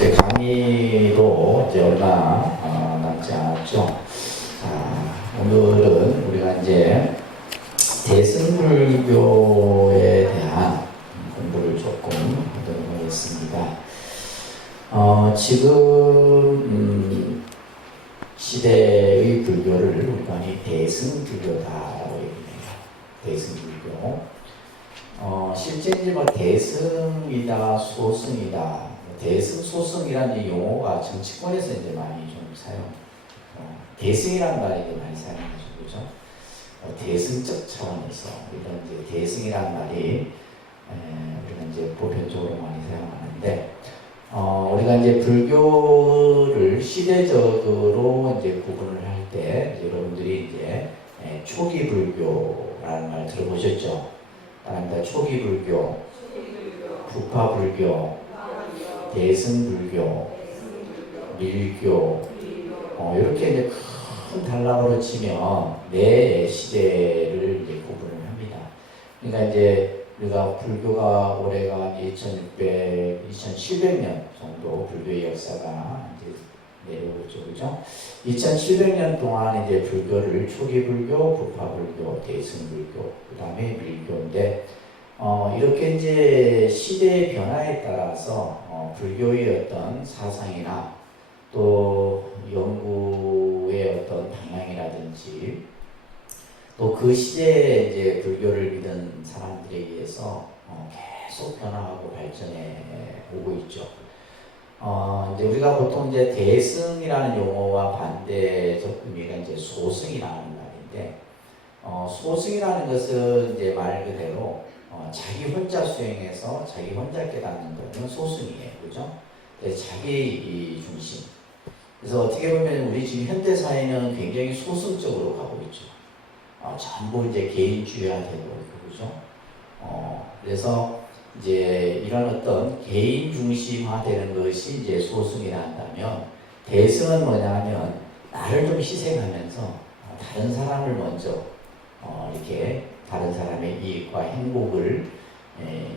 이제 강의도 이제 얼마 남지 않았죠. 오늘은 우리가 이제 대승불교에 대한 공부를 조금 하도록 하겠습니다. 지금 시대의 불교를 우리가 대승불교다라고 얘기해요. 대승불교. 실제 이제 뭐 대승이다, 소승이다, 대승, 소승이라는 용어가 정치권에서 이제 많이 좀 대승이라는 말이 이제 많이 사용하죠, 그죠? 대승적 차원에서 이런 이제 대승이라는 말이 우리가 이제 보편적으로 많이 사용하는데, 우리가 이제 불교를 시대적으로 이제 구분을 할 때 여러분들이 이제 초기 불교라는 말 들어보셨죠? 따라합니다. 초기 불교, 부파 불교, 대승불교, 밀교, 이렇게 이제 큰 단락으로 치면 네 시대를 이제 구분을 합니다. 그러니까 이제 우리가 불교가 올해가 2700년 정도 불교의 역사가 이제 내려오죠, 그죠? 2700년 동안 이제 불교를 초기 불교, 부파 불교, 대승불교, 그 다음에 밀교인데, 이렇게 이제 시대의 변화에 따라서 불교의 어떤 사상이나 또 연구의 어떤 방향이라든지 또 그 시대에 이제 불교를 믿은 사람들에 의해서 계속 변화하고 발전해 오고 있죠. 이제 우리가 보통 이제 대승이라는 용어와 반대적 의미가 이제 소승이라는 말인데, 소승이라는 것은 이제 말 그대로 자기 혼자 수행해서 자기 혼자 깨닫는 거는 소승이에요, 그죠? 자기 중심. 그래서 어떻게 보면 우리 지금 현대 사회는 굉장히 소승적으로 가고 있죠. 전부 이제 개인주의화되고 있고, 그죠? 그래서 이제 이런 어떤 개인 중심화되는 것이 이제 소승이라 한다면, 대승은 뭐냐면 나를 좀 희생하면서 다른 사람을 먼저 이렇게 다른 사람의 이익과 행복을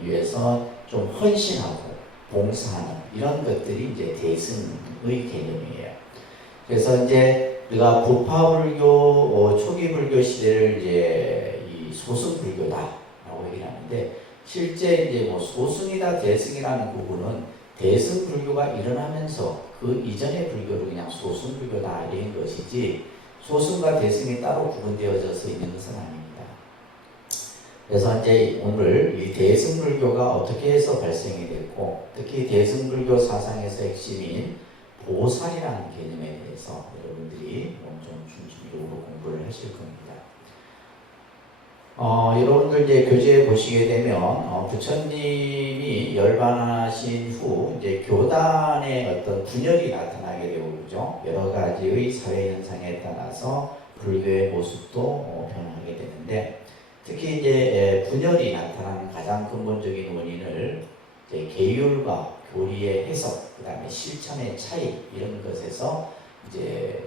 위해서 좀 헌신하고 봉사하는 이런 것들이 이제 대승의 개념이에요. 그래서 이제 우리가 부파불교 초기 불교 시대를 이제 이 소승불교다라고 얘기하는데, 실제 이제 뭐 소승이다 대승이라는 부분은 대승불교가 일어나면서 그 이전의 불교를 그냥 소승불교다 이런 것이지, 소승과 대승이 따로 구분되어져서 있는 것은 아닙니다. 그래서 이제 오늘 이 대승불교가 어떻게 해서 발생이 됐고, 특히 대승불교 사상에서 핵심인 보살이라는 개념에 대해서 여러분들이 좀 중심적으로 공부를 하실 겁니다. 여러분들 이제 교재에 보시게 되면 부처님이 열반하신 후 이제 교단의 어떤 분열이 나타나게 되고, 그죠? 여러 가지의 사회 현상에 따라서 불교의 모습도 변하게 되는데, 특히 이제 분열이 나타나는 가장 근본적인 원인을 이제 계율과 교리의 해석, 그 다음에 실천의 차이 이런 것에서 이제,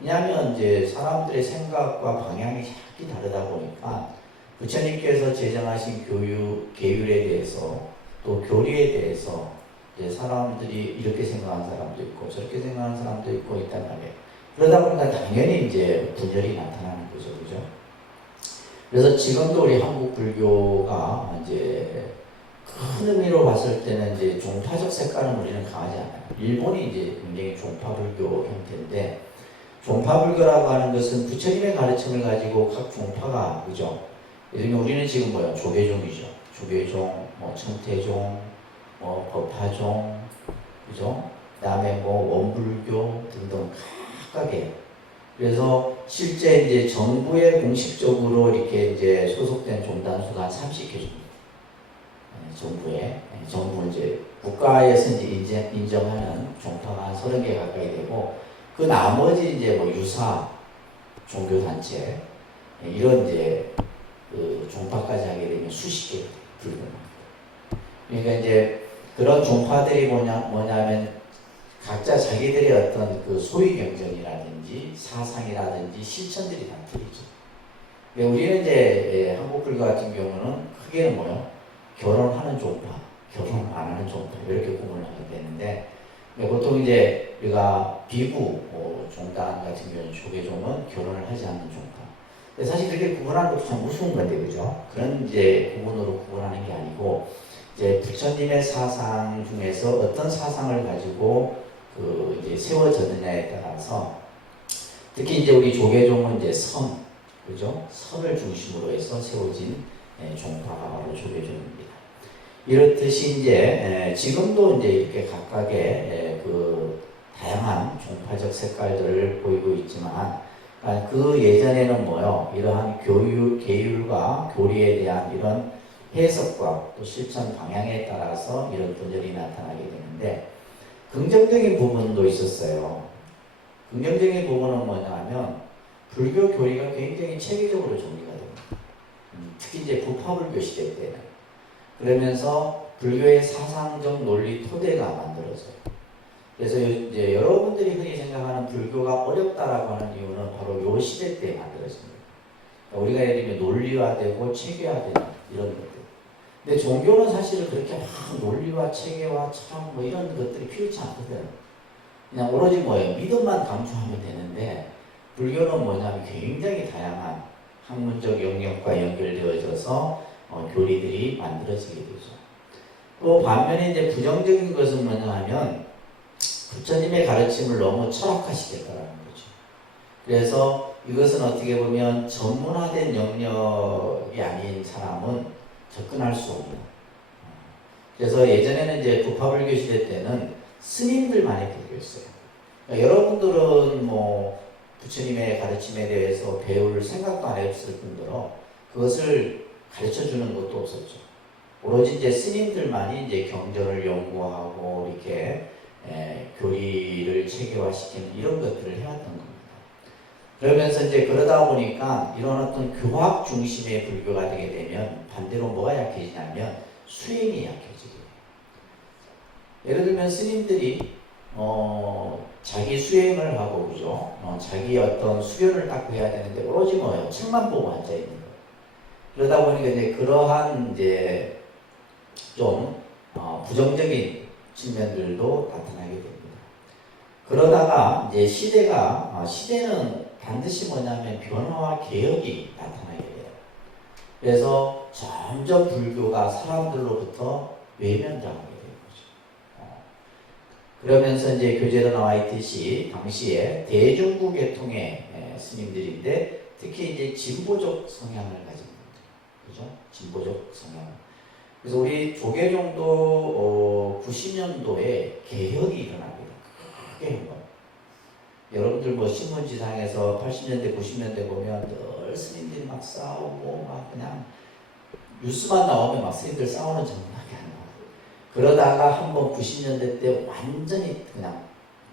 왜냐하면 이제 사람들의 생각과 방향이 자꾸 다르다 보니까 부처님께서 제정하신 계율에 대해서 또 교리에 대해서 이제 사람들이 이렇게 생각하는 사람도 있고 저렇게 생각하는 사람도 있고 있단 말이에요. 그러다 보니까 당연히 이제 분열이 나타나는 거죠, 그죠? 그래서 지금도 우리 한국 불교가 이제 큰 의미로 봤을 때는 이제 종파적 색깔은 우리는 강하지 않아요. 일본이 이제 굉장히 종파불교 형태인데, 종파불교라고 하는 것은 부처님의 가르침을 가지고 각 종파가, 그죠? 예를 들면 우리는 지금 뭐야? 조계종이죠. 조계종, 뭐 청태종, 뭐 법화종, 그죠? 그다음에 뭐 원불교 등등 각각의. 그래서 실제 이제 정부에 공식적으로 이렇게 이제 소속된 종단수가 한 30개 정도. 정부 이제 국가에서 이제 인정하는 종파가 한 30개 가까이 되고, 그 나머지 이제 뭐 유사 종교단체 이런 이제 그 종파까지 하게 되면 수십 개가 불가능합니다. 그러니까 이제 그런 종파들이 뭐냐면 각자 자기들의 어떤 그 소위 경전이라든지 사상이라든지 실천들이 다 틀리죠. 우리는 이제 한국 불교 같은 경우는 크게는 뭐요? 결혼하는 종파, 결혼 안 하는 종파 이렇게 구분을 하게 되는데, 보통 이제 우리가 비구 종단 같은 경우는 조계종은 결혼을 하지 않는 종파. 사실 그렇게 구분하는 것도 참 무서운 건데, 그죠? 그런 이제 구분으로 구분하는 게 아니고, 이제 부처님의 사상 중에서 어떤 사상을 가지고 이제 세워졌느냐에 따라서, 특히 이제 우리 조계종은 이제 선, 그죠? 선을 중심으로 해서 세워진 종파가 바로 조계종입니다. 이렇듯이 이제 지금도 이제 이렇게 각각의 그 다양한 종파적 색깔들을 보이고 있지만, 그 예전에는 뭐요? 이러한 계율과 교리에 대한 이런 해석과 또 실천 방향에 따라서 이런 분열이 나타나게 되는데, 긍정적인 부분도 있었어요. 긍정적인 부분은 뭐냐 하면, 불교 교리가 굉장히 체계적으로 정리가 됩니다. 특히 이제 부파불교 시대 때는. 그러면서 불교의 사상적 논리 토대가 만들어져요. 그래서 이제 여러분들이 흔히 생각하는 불교가 어렵다라고 하는 이유는 바로 요 시대 때 만들어집니다. 그러니까 우리가 예를 들면 논리화되고 체계화되는 이런 것들. 근데 종교는 사실은 그렇게 막 논리화, 체계화, 참 뭐 이런 것들이 필요치 않거든. 그냥 오로지 뭐예요? 믿음만 강조하면 되는데, 불교는 뭐냐면 굉장히 다양한 학문적 영역과 연결되어져서 교리들이 만들어지게 되죠. 또 반면에 이제 부정적인 것은 뭐냐 하면, 부처님의 가르침을 너무 철학화시켰다라는 거죠. 그래서 이것은 어떻게 보면 전문화된 영역이 아닌 사람은 접근할 수 없는. 그래서 예전에는 이제 부파불교 시대 때는 스님들만이 불교였어요. 그러니까 여러분들은 뭐 부처님의 가르침에 대해서 배울 생각도 안 했을 뿐더러 그것을 가르쳐 주는 것도 없었죠. 오로지 이제 스님들만이 이제 경전을 연구하고 이렇게 교리를 체계화시키는 이런 것들을 해왔던 겁니다. 그러면서 이제 그러다 보니까 이런 어떤 교학 중심의 불교가 되게 되면 반대로 뭐가 약해지냐면 수행이 약해지게 돼요. 예를 들면 스님들이 자기 수행을 하고 그죠? 자기 어떤 수련을 딱 해야 되는데 오로지 뭐예요? 책만 보고 앉아 있는 거예요. 그러다 보니까 이제 그러한 이제 좀 부정적인 측면들도 나타나게 됩니다. 그러다가 이제 시대는 반드시 뭐냐면 변화와 개혁이 나타나게 돼요. 그래서 점점 불교가 사람들로부터 외면당하게 되는 거죠. 그러면서 이제 교재로 나와 있듯이 당시에 대중부 계통의 스님들인데 특히 이제 진보적 성향을 가진 분들, 그죠? 진보적 성향. 그래서 우리 조계종도 90년도에 개혁이 일어납니다. 크게 한 번. 여러분들 뭐 신문지상에서 80년대, 90년대 보면 늘 스님들이 막 싸우고 막 그냥 뉴스만 나오면 막 스님들 싸우는 장면이 안 나와요. 그러다가 한번 90년대 때 완전히 그냥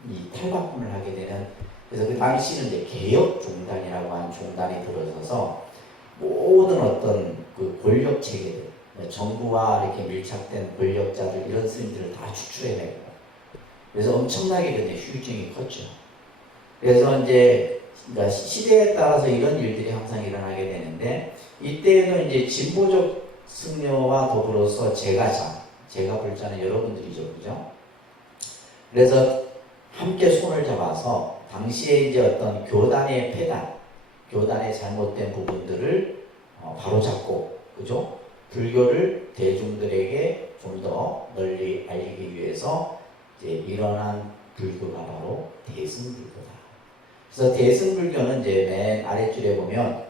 이 탈바꿈을 하게 되는, 그래서 그 당시는 이제 개혁종단이라고 하는 종단이 들어서서 모든 어떤 그 권력 체계들, 정부와 이렇게 밀착된 권력자들 이런 스님들을 다 축출해내고, 그래서 엄청나게 근데 후유증이 컸죠. 그래서 이제 그러니까 시대에 따라서 이런 일들이 항상 일어나게 되는데, 이때는 이제 진보적 승려와 더불어서 제가불자는 여러분들이죠, 그죠? 그래서 함께 손을 잡아서 당시에 이제 어떤 교단의 폐단, 교단의 잘못된 부분들을 바로잡고, 그죠? 불교를 대중들에게 좀 더 널리 알리기 위해서 이제 일어난 불교가 바로 대승불교다. 그래서 대승불교는 이제 맨 아랫줄에 보면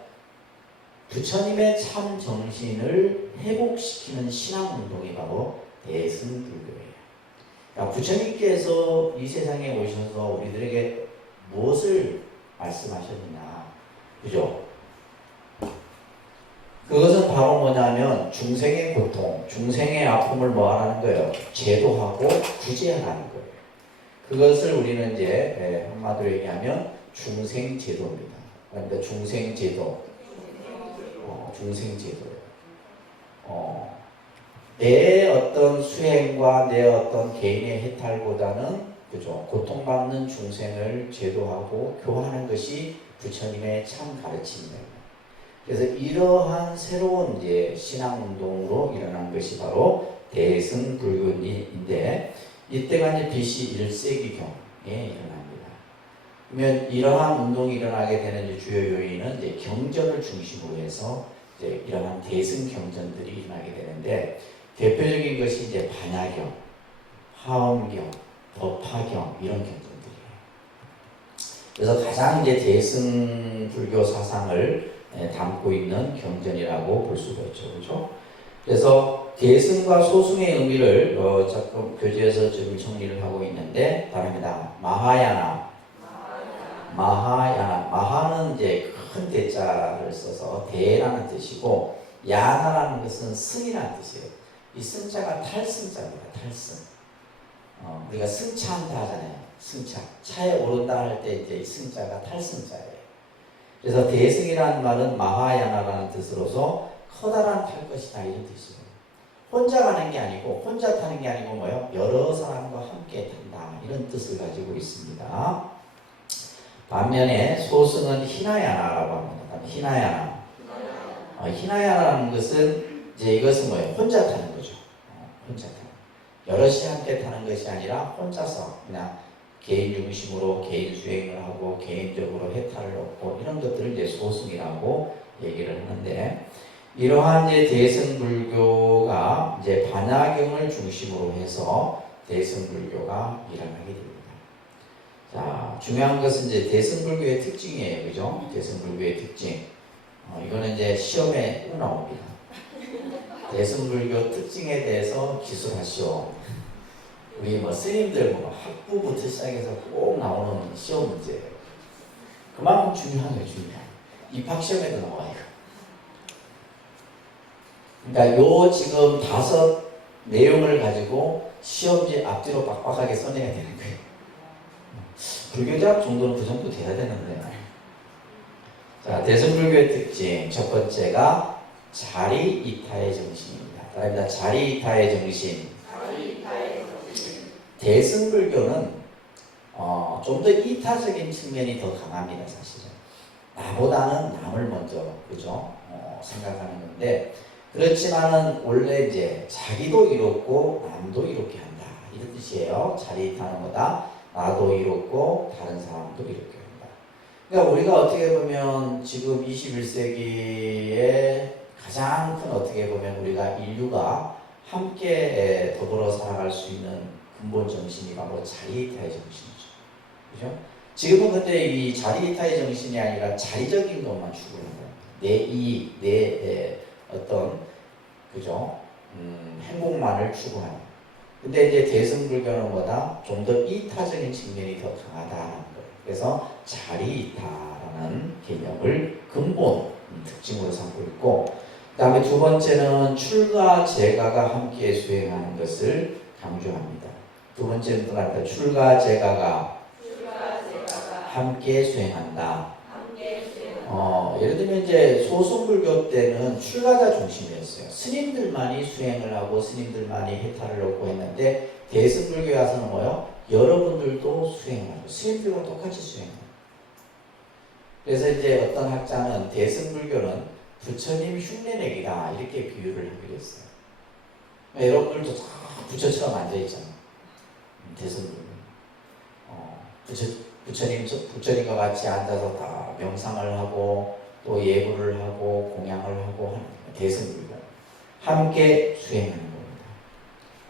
부처님의 참 정신을 회복시키는 신앙운동이 바로 대승불교예요. 그러니까 부처님께서 이 세상에 오셔서 우리들에게 무엇을 말씀하셨느냐, 그죠? 그것은 바로 뭐냐면 중생의 고통, 중생의 아픔을 뭐 하라는 거예요? 제도하고 구제하라는 거예요. 그것을 우리는 이제 한마디로 얘기하면 중생제도입니다. 그러니까 중생제도, 중생제도예요. 내 어떤 수행과 내 어떤 개인의 해탈보다는 그죠? 고통받는 중생을 제도하고 교화하는 것이 부처님의 참 가르침입니다. 그래서 이러한 새로운 이제 신앙운동으로 일어난 것이 바로 대승불교인데, 이때가 이제 BC 1세기경에 일어납니다. 그러면 이러한 운동이 일어나게 되는 이제 주요 요인은 이제 경전을 중심으로 해서 이제 이러한 대승 경전들이 일어나게 되는데 대표적인 것이 이제 반야경, 화엄경, 법화경 이런 경전들이에요. 그래서 가장 이제 대승 불교 사상을 담고 있는 경전이라고 볼 수가 있죠, 그렇죠? 그래서 대승과 소승의 의미를 조금 교재에서 지금 정리를 하고 있는데 다릅니다. 마하는 이제 큰 대자를 써서 대라는 뜻이고 야나라는 것은 승이라는 뜻이에요. 이 승자가 탈승자입니다. 탈승. 우리가 승차한다 하잖아요. 승차. 차에 오른다 할 때 이제 이 승자가 탈승자예요. 그래서 대승이라는 말은 마하야나라는 뜻으로서 커다란 탈 것이다 이런 뜻이에요. 혼자 가는 게 아니고 혼자 타는 게 아니고 뭐요? 여러 사람과 함께 탄다 이런 뜻을 가지고 있습니다. 반면에 소승은 히나야나라고 합니다. 히나야나라는 것은 이제 이것은 뭐예요? 혼자 타는 거죠. 혼자 타는. 여럿이 함께 타는 것이 아니라 혼자서 그냥 개인 중심으로 개인 수행을 하고 개인적으로 해탈을 얻고 이런 것들을 이제 소승이라고 얘기를 하는데 이러한 이제 대승불교가 이제 반야경을 중심으로 해서 대승불교가 일어나게 됩니다. 자, 중요한 것은 이제 대승불교의 특징이에요. 그죠? 대승불교의 특징. 이거는 이제 시험에 또 나옵니다. 대승불교 특징에 대해서 기술하시오. 우리 뭐 스님들 뭐 학부부터 시작해서 꼭 나오는 시험 문제예요. 그만큼 중요한 거예요, 중요한. 입학시험에도 나와요. 그러니까 요 지금 5 내용을 가지고 시험지 앞뒤로 빡빡하게 써내야 되는 거예요. 불교대학 정도는 그 정도 돼야 되는데. 자, 대승불교의 특징 첫 번째가 자리이타의 정신입니다. 따라합니다. 자리이타의 정신. 대승불교는 좀 더 이타적인 측면이 더 강합니다, 사실은. 나보다는 남을 먼저, 그죠? 생각하는 건데, 그렇지만은 원래 이제 자기도 이롭고 남도 이롭게 한다. 이런 뜻이에요. 자리이타는 뭐다? 나도 이롭고 다른 사람도 이롭게 한다. 그러니까 우리가 어떻게 보면 지금 21세기에 가장 큰 어떻게 보면 우리가 인류가 함께 더불어 살아갈 수 있는 근본 정신이 바로 자리이타의 정신이죠. 그죠? 지금은 근데 이 자리이타의 정신이 아니라 자리적인 것만 추구하는 거예요. 내 이익, 내 어떤 그죠? 행복만을 추구하는. 근데 이제 대승불교는 뭐다? 좀 더 이타적인 측면이 더 강하다는 거예요. 그래서 자리이타라는 개념을 근본 특징으로 삼고 있고, 그 다음에 두 번째는 출가 제가가 함께 수행하는 것을 강조합니다. 두 번째는 뭐랄까? 출가 제가가 함께 수행한다. 예를 들면 이제 소승불교 때는 출가자 중심이었어요. 스님들만이 수행을 하고 스님들만이 해탈을 얻고 했는데 대승불교에 와서는 뭐요? 여러분들도 수행을 하고 스님들과 똑같이 수행을 하고. 그래서 이제 어떤 학자는 대승불교는 부처님 흉내내기다 이렇게 비유를 하기로 했어요. 여러분들도 다 부처처럼 앉아있잖아. 대승불교. 부처님과 같이 앉아서 다 명상을 하고 또 예불을 하고 공양을 하고 하는 대승불교. 함께 수행하는 겁니다.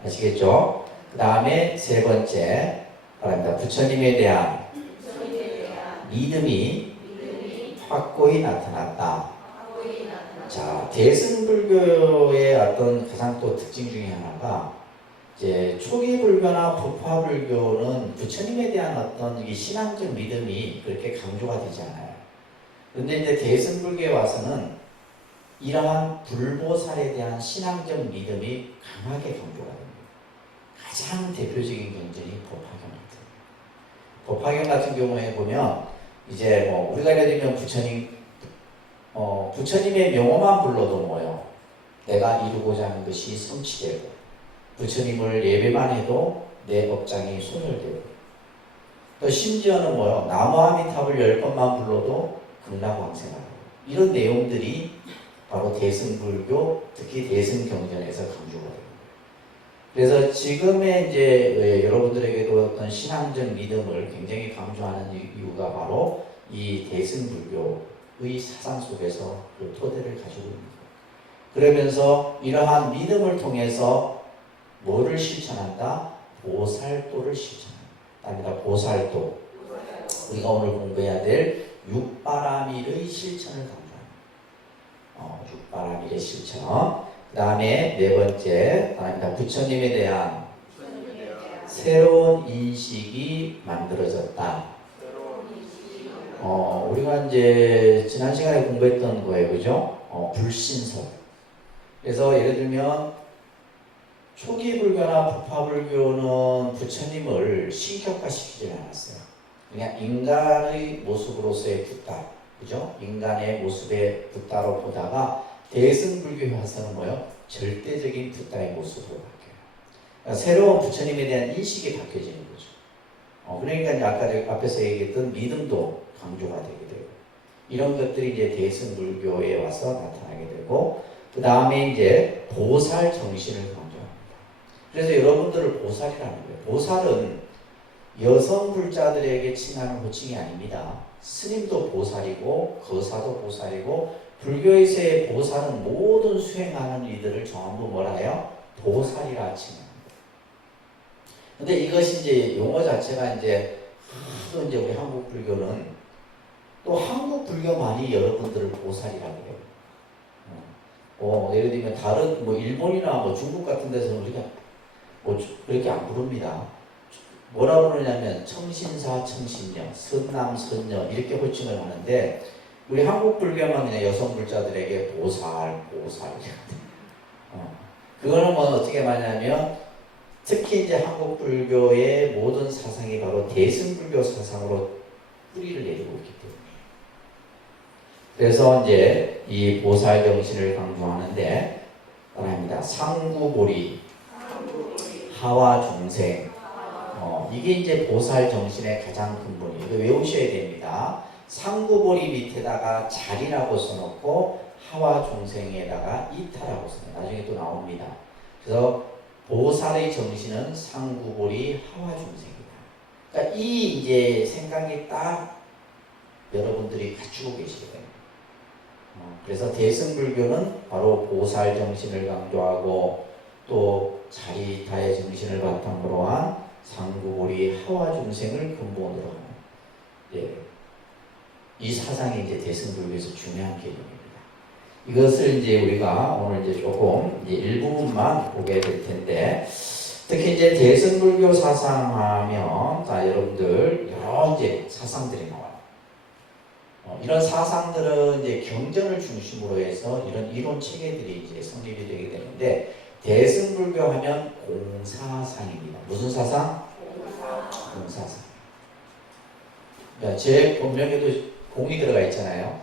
아시겠죠? 그 다음에 세 번째 바랍니다. 부처님에 대한 믿음이 확고히 나타났다. 자, 대승불교의 어떤 가장 또 특징 중에 하나가 이제 초기 불교나 부파 불교는 부처님에 대한 어떤 이 신앙적 믿음이 그렇게 강조가 되지 않아요. 그런데 이제 대승불교에 와서는 이러한 불보살에 대한 신앙적 믿음이 강하게 강조가 됩니다. 가장 대표적인 경전이 법화경 같은 거예요. 법화경 같은 경우에 보면 이제 뭐 우리가 예를 들면 부처님의 명호만 불러도 뭐요? 내가 이루고자 하는 것이 성취되고 부처님을 예배만 해도 내 업장이 소멸되고 또 심지어는 뭐요? 나무아미탑을 10번만 불러도 극락왕생하고 이런 내용들이 바로 대승불교 특히 대승경전에서 강조가 됩니다. 그래서 지금의 이제 여러분들에게도 어떤 신앙적 믿음을 굉장히 강조하는 이유가 바로 이 대승불교의 사상 속에서 그 토대를 가지고 있는 거예요. 그러면서 이러한 믿음을 통해서 뭐를 실천한다? 보살도를 실천한다. 보살도. 우리가 오늘 공부해야 될 육바라밀의 실천을 강조합니다. 육바라밀의 실천. 그 다음에 네 번째, 부처님에 대한 새로운 인식이 만들어졌다. 우리가 이제 지난 시간에 공부했던 거예요, 그죠? 불신설. 그래서 예를 들면 초기 불교나 부파 불교는 부처님을 신격화시키지 않았어요. 그냥 인간의 모습으로서의 붓다, 그죠? 인간의 모습의 붓다로 보다가 대승불교 와서는 뭐요? 절대적인 붓다의 모습으로 바뀌어요. 그러니까 새로운 부처님에 대한 인식이 바뀌어지는 거죠. 그러니까 이제 아까 앞에서 얘기했던 믿음도 강조가 되게 되고, 이런 것들이 이제 대승불교에 와서 나타나게 되고, 그 다음에 이제 보살 정신을 강조합니다. 그래서 여러분들을 보살이라는 거예요. 보살은 여성 불자들에게 칭하는 호칭이 아닙니다. 스님도 보살이고 거사도 보살이고, 불교에서의 보살은 모든 수행하는 이들을 전부 뭐라 해요? 보살이라 칭합니다. 근데 이것이 이제 용어 자체가 이제 우리 한국 불교는 또 한국 불교만이 여러분들을 보살이라고 해요. 예를 들면 다른 일본이나 중국 같은 데서는 우리가 그렇게 안 부릅니다. 뭐라고 그러냐면 청신사, 청신녀, 선남, 선녀 이렇게 호칭을 하는데, 우리 한국 불교만 그냥 여성 불자들에게 보살. 그거는 어떻게 말하냐면, 특히 이제 한국 불교의 모든 사상이 바로 대승불교 사상으로 뿌리를 내리고 있기 때문에. 그래서 이제 이 보살 정신을 강조하는데, 말합니다. 상구보리, 하와 중생. 이게 이제 보살 정신의 가장 근본이에요. 이거 외우셔야 됩니다. 상구보리 밑에다가 자리라고 써놓고 하와 중생에다가 이타라고 써요. 나중에 또 나옵니다. 그래서 보살의 정신은 상구보리 하와 중생이다. 그러니까 이 이제 생각이 딱 여러분들이 갖추고 계시거든요. 그래서 대승불교는 바로 보살 정신을 강조하고, 또 자리타의 정신을 바탕으로 한 상구보리 하와 중생을 근본으로 하는, 이 사상이 이제 대승불교에서 중요한 개념입니다. 이것을 이제 우리가 오늘 이제 조금 일부분만 보게 될 텐데, 특히 이제 대승불교 사상하면 여러분들 여러 이제 사상들이 나와요. 이런 사상들은 이제 경전을 중심으로 해서 이런 이론 체계들이 이제 성립이 되게 되는데, 대승불교 하면 공사상입니다. 무슨 사상? 공사상. 그러니까 제 본명에도 공이 들어가 있잖아요.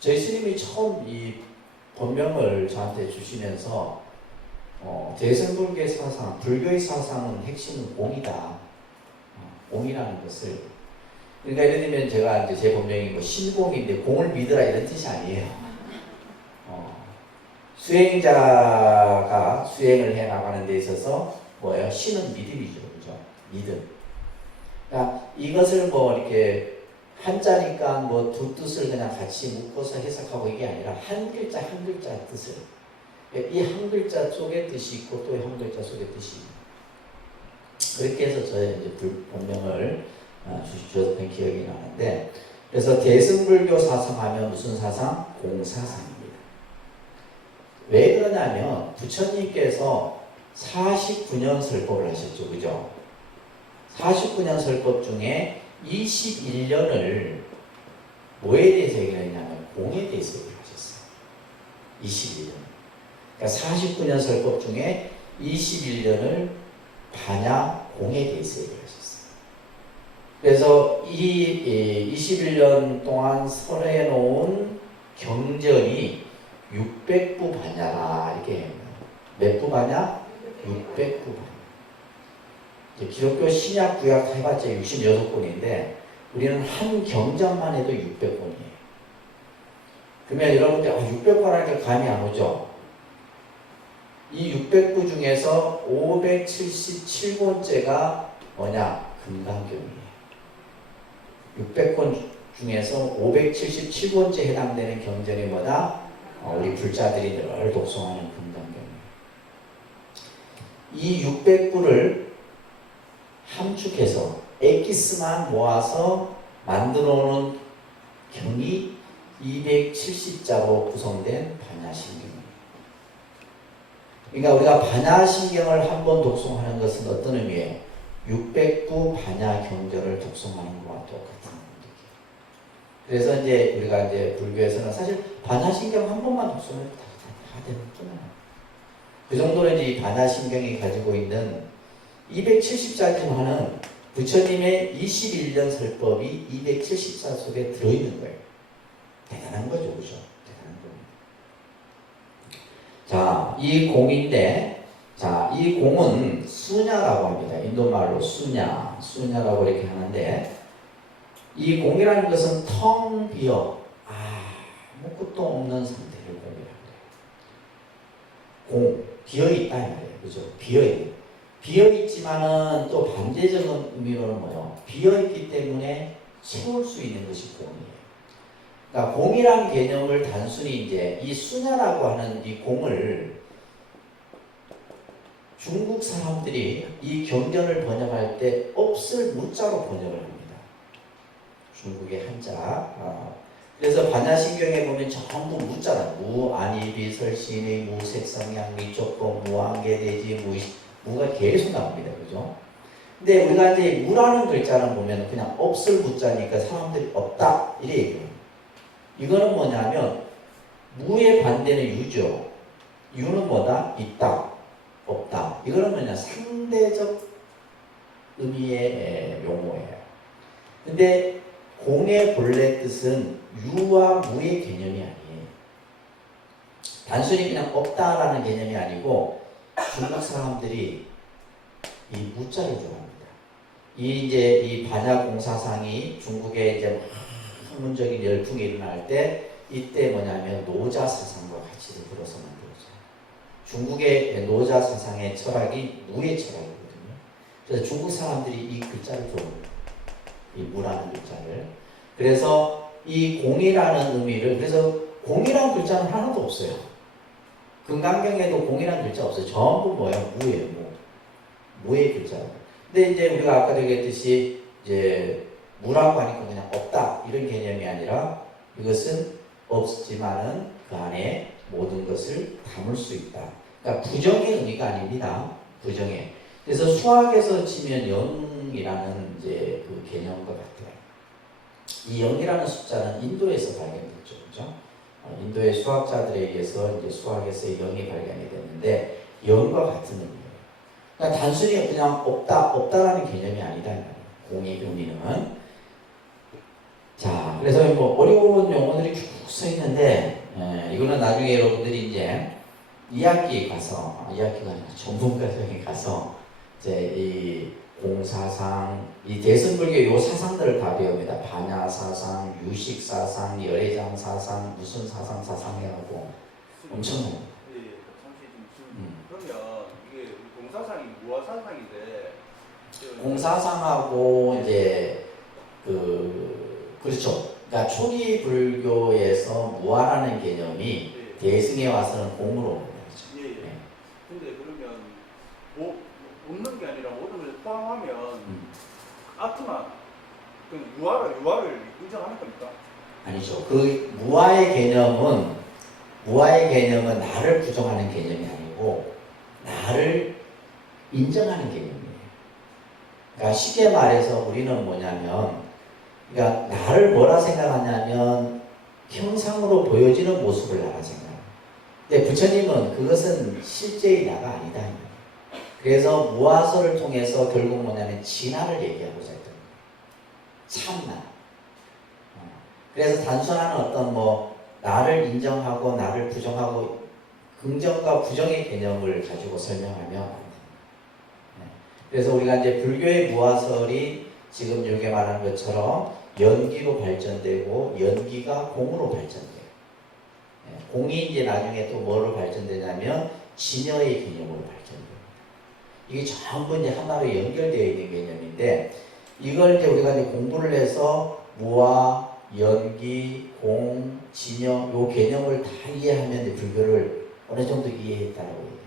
저희 스님이 처음 이 본명을 저한테 주시면서 대승불교의 사상, 불교의 사상은 핵심은 공이다. 공이라는 것을. 그러니까 예를 들면 제가 이제 제 본명이 신공인데 공을 믿으라 이런 뜻이 아니에요. 수행자가 수행을 해 나가는 데 있어서 뭐예요? 신은 믿음이죠, 그죠? 믿음. 그러니까 이것을 이렇게 한자니까 두 뜻을 그냥 같이 묶어서 해석하고 이게 아니라 한 글자 한 글자 뜻을, 이 한 글자 속에 뜻이 있고 또 한 글자 속에 뜻이 있고, 그렇게 해서 저의 이제 본명을 주셨던 기억이 나는데, 그래서 대승불교 사상하면 무슨 사상? 공사상입니다. 왜 그러냐면 부처님께서 49년 설법을 하셨죠, 그죠? 49년 설법 중에 21년을 뭐에 대해서 얘기했냐면 공에 대해서 얘기하셨어요. 21년. 그러니까 49년 설법 중에 21년을 반야 공에 대해서 얘기하셨어요. 그래서 이 21년 동안 설해놓은 경전이 600부 반야라 이렇게 해요. 몇 부 반야? 600부 반야. 기독교 신약 구약 해봤자 66권인데 우리는 한 경전만 해도 600권이에요. 그러면 여러분들 600권 하니까 감이 안 오죠? 이 609 중에서 577번째가 뭐냐? 금강경이에요. 600권 중에서 577번째 해당되는 경전이 뭐다? 우리 불자들이 늘 독송하는 금강경이에요. 이 609를 함축해서 엑기스만 모아서 만들어 놓은 경이 270자로 구성된 반야신경이에요. 그러니까 우리가 반야신경을 한번 독송하는 것은 어떤 의미예요? 609 반야경전을 독송하는 것과 똑같은 의미예요. 그래서 이제 우리가 이제 불교에서는 사실 반야신경 한 번만 독송해도 다 되는 거잖아요. 그 정도로 이제 이 반야신경이 가지고 있는 270자지만은 부처님의 21년 설법이 270자 속에 들어있는 거예요. 대단한 거죠, 그죠? 대단한 겁니다. 자, 이 공인데, 자, 이 공은 수냐라고 합니다. 인도말로 수냐라고 이렇게 하는데, 이 공이라는 것은 텅 비어 아무것도 없는 상태를 공이라고 해요. 공, 비어있다 이 말이에요. 그죠? 비어있는. 비어있지만은 또 반대적인 의미로는 뭐예요? 비어있기 때문에 채울 수 있는 것이 공이에요. 그러니까 공이라는 개념을 단순히 이제 이 수냐라고 하는 이 공을 중국 사람들이 이 경전을 번역할 때 없을 무자로 번역을 합니다. 중국의 한자. 그래서 반야신경에 보면 전부 무자라. 무, 아니, 비, 설신의, 무, 색성양, 미초법, 무한계대지, 무가 계속 나옵니다. 그죠? 근데 우리가 이제 무라는 글자를 보면 그냥 없을 무자니까 사람들이 없다. 이래 얘기해요. 이거는 뭐냐면 무의 반대는 유죠. 유는 뭐다? 있다. 없다. 이거는 뭐냐? 상대적 의미의 용어예요. 근데 공의 본래 뜻은 유와 무의 개념이 아니에요. 단순히 그냥 없다라는 개념이 아니고 중국 사람들이 이 무자를 좋아합니다. 이 반야공사상이 중국에 이제 학문적인 열풍이 일어날 때 이때 뭐냐면 노자 사상과 같이 들어서 만들어져요. 중국의 노자 사상의 철학이 무의 철학이거든요. 그래서 중국 사람들이 이 글자를 좋아합니다. 이 무라는 글자를. 그래서 이 공이라는 의미를, 그래서 공이라는 글자는 하나도 없어요. 금강경에도 공이라는 글자 없어요. 전부 뭐예요? 무예요. 무의 글자. 근데 이제 우리가 아까도 얘기했듯이 이제 무라고 하니까 그냥 없다 이런 개념이 아니라 이것은 없지만은 그 안에 모든 것을 담을 수 있다. 그러니까 부정의 의미가 아닙니다. 부정의. 그래서 수학에서 치면 0이라는 이제 그 개념과 같아요. 이 0이라는 숫자는 인도에서 발견됐죠, 그죠? 인도의 수학자들에 의해서 이제 수학에서 0이 발견이 됐는데 0과 같은 의미예요. 그러니까 단순히 그냥 없다라는 개념이 아니다. 공의 의미는. 자, 그래서 뭐 어려운 용어들이 쭉 써 있는데, 이거는 나중에 여러분들이 이제 2학기에 가서, 2학기가 아니라 전문가정에 가서, 이제 이 공사상, 이 대승불교 요 사상들을 다 배웁니다. 반야사상, 유식사상, 열애장사상, 무슨 사상 해가지고 엄청나요. 그러면 이게 공사상이 무아사상인데 공사상하고 이제 그렇죠. 그러니까 초기 불교에서 무아라는 개념이 대승에 와서는 공으로 오는 거죠. 예. 근데 그러면 없는 게 아니라 모든 걸 포함하면 아트만 그럼 유아를 인정하는 겁니까? 아니죠. 그 무아의 개념은 나를 부정하는 개념이 아니고 나를 인정하는 개념이에요. 그러니까 쉽게 말해서 우리는 뭐냐면, 그러니까 나를 뭐라 생각하냐면 형상으로 보여지는 모습을 나라 생각해요. 근데 부처님은 그것은 실제의 나가 아니다. 그래서 무아서를 통해서 결국 뭐냐면 진화를 얘기하고자 했던 거예요. 참나. 그래서 단순한 어떤 나를 인정하고 나를 부정하고 긍정과 부정의 개념을 가지고 설명하면 안 됩니다. 그래서 우리가 이제 불교의 무아설이 지금 여기 말한 것처럼 연기로 발전되고 연기가 공으로 발전돼요. 공이 이제 나중에 또 뭐로 발전되냐면 진여의 개념으로 발전됩니다. 이게 전부 이제 하나로 연결되어 있는 개념인데 이걸 이제 우리가 이제 공부를 해서 무아, 연기, 공, 진여 요 개념을 다 이해하면 이제 불교를 어느 정도 이해했다라고 얘기해요.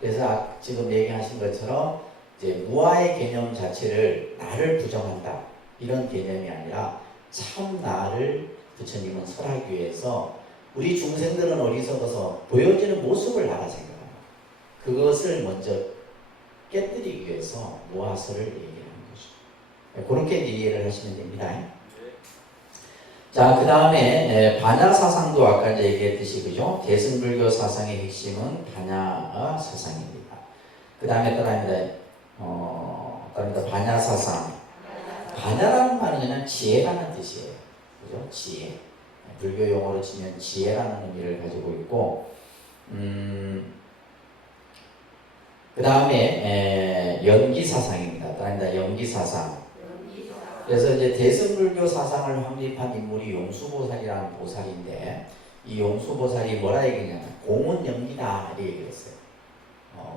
그래서 지금 얘기하신 것처럼 이제 무아의 개념 자체를 나를 부정한다 이런 개념이 아니라 참 나를 부처님은 설하기 위해서 우리 중생들은 어리석어서 보여지는 모습을 나라 생각합니다. 그것을 먼저 깨뜨리기 위해서 무아설을 얘기하는 거죠. 그렇게 이해를 하시면 됩니다. 자, 그 다음에 반야 사상도 아까 이제 얘기했듯이 그죠? 대승불교 사상의 핵심은 반야 사상입니다. 그 다음에 따릅니다. 반야 사상. 반야라는 말은 그냥 지혜라는 뜻이에요. 그죠? 지혜. 불교 용어로 치면 지혜라는 의미를 가지고 있고, 그 다음에 연기 사상입니다. 따릅니다. 연기 사상. 그래서 이제 대승불교 사상을 확립한 인물이 용수보살이라는 보살인데 이 용수보살이 뭐라 얘기냐면 공은 연기다 이렇게 얘기했어요.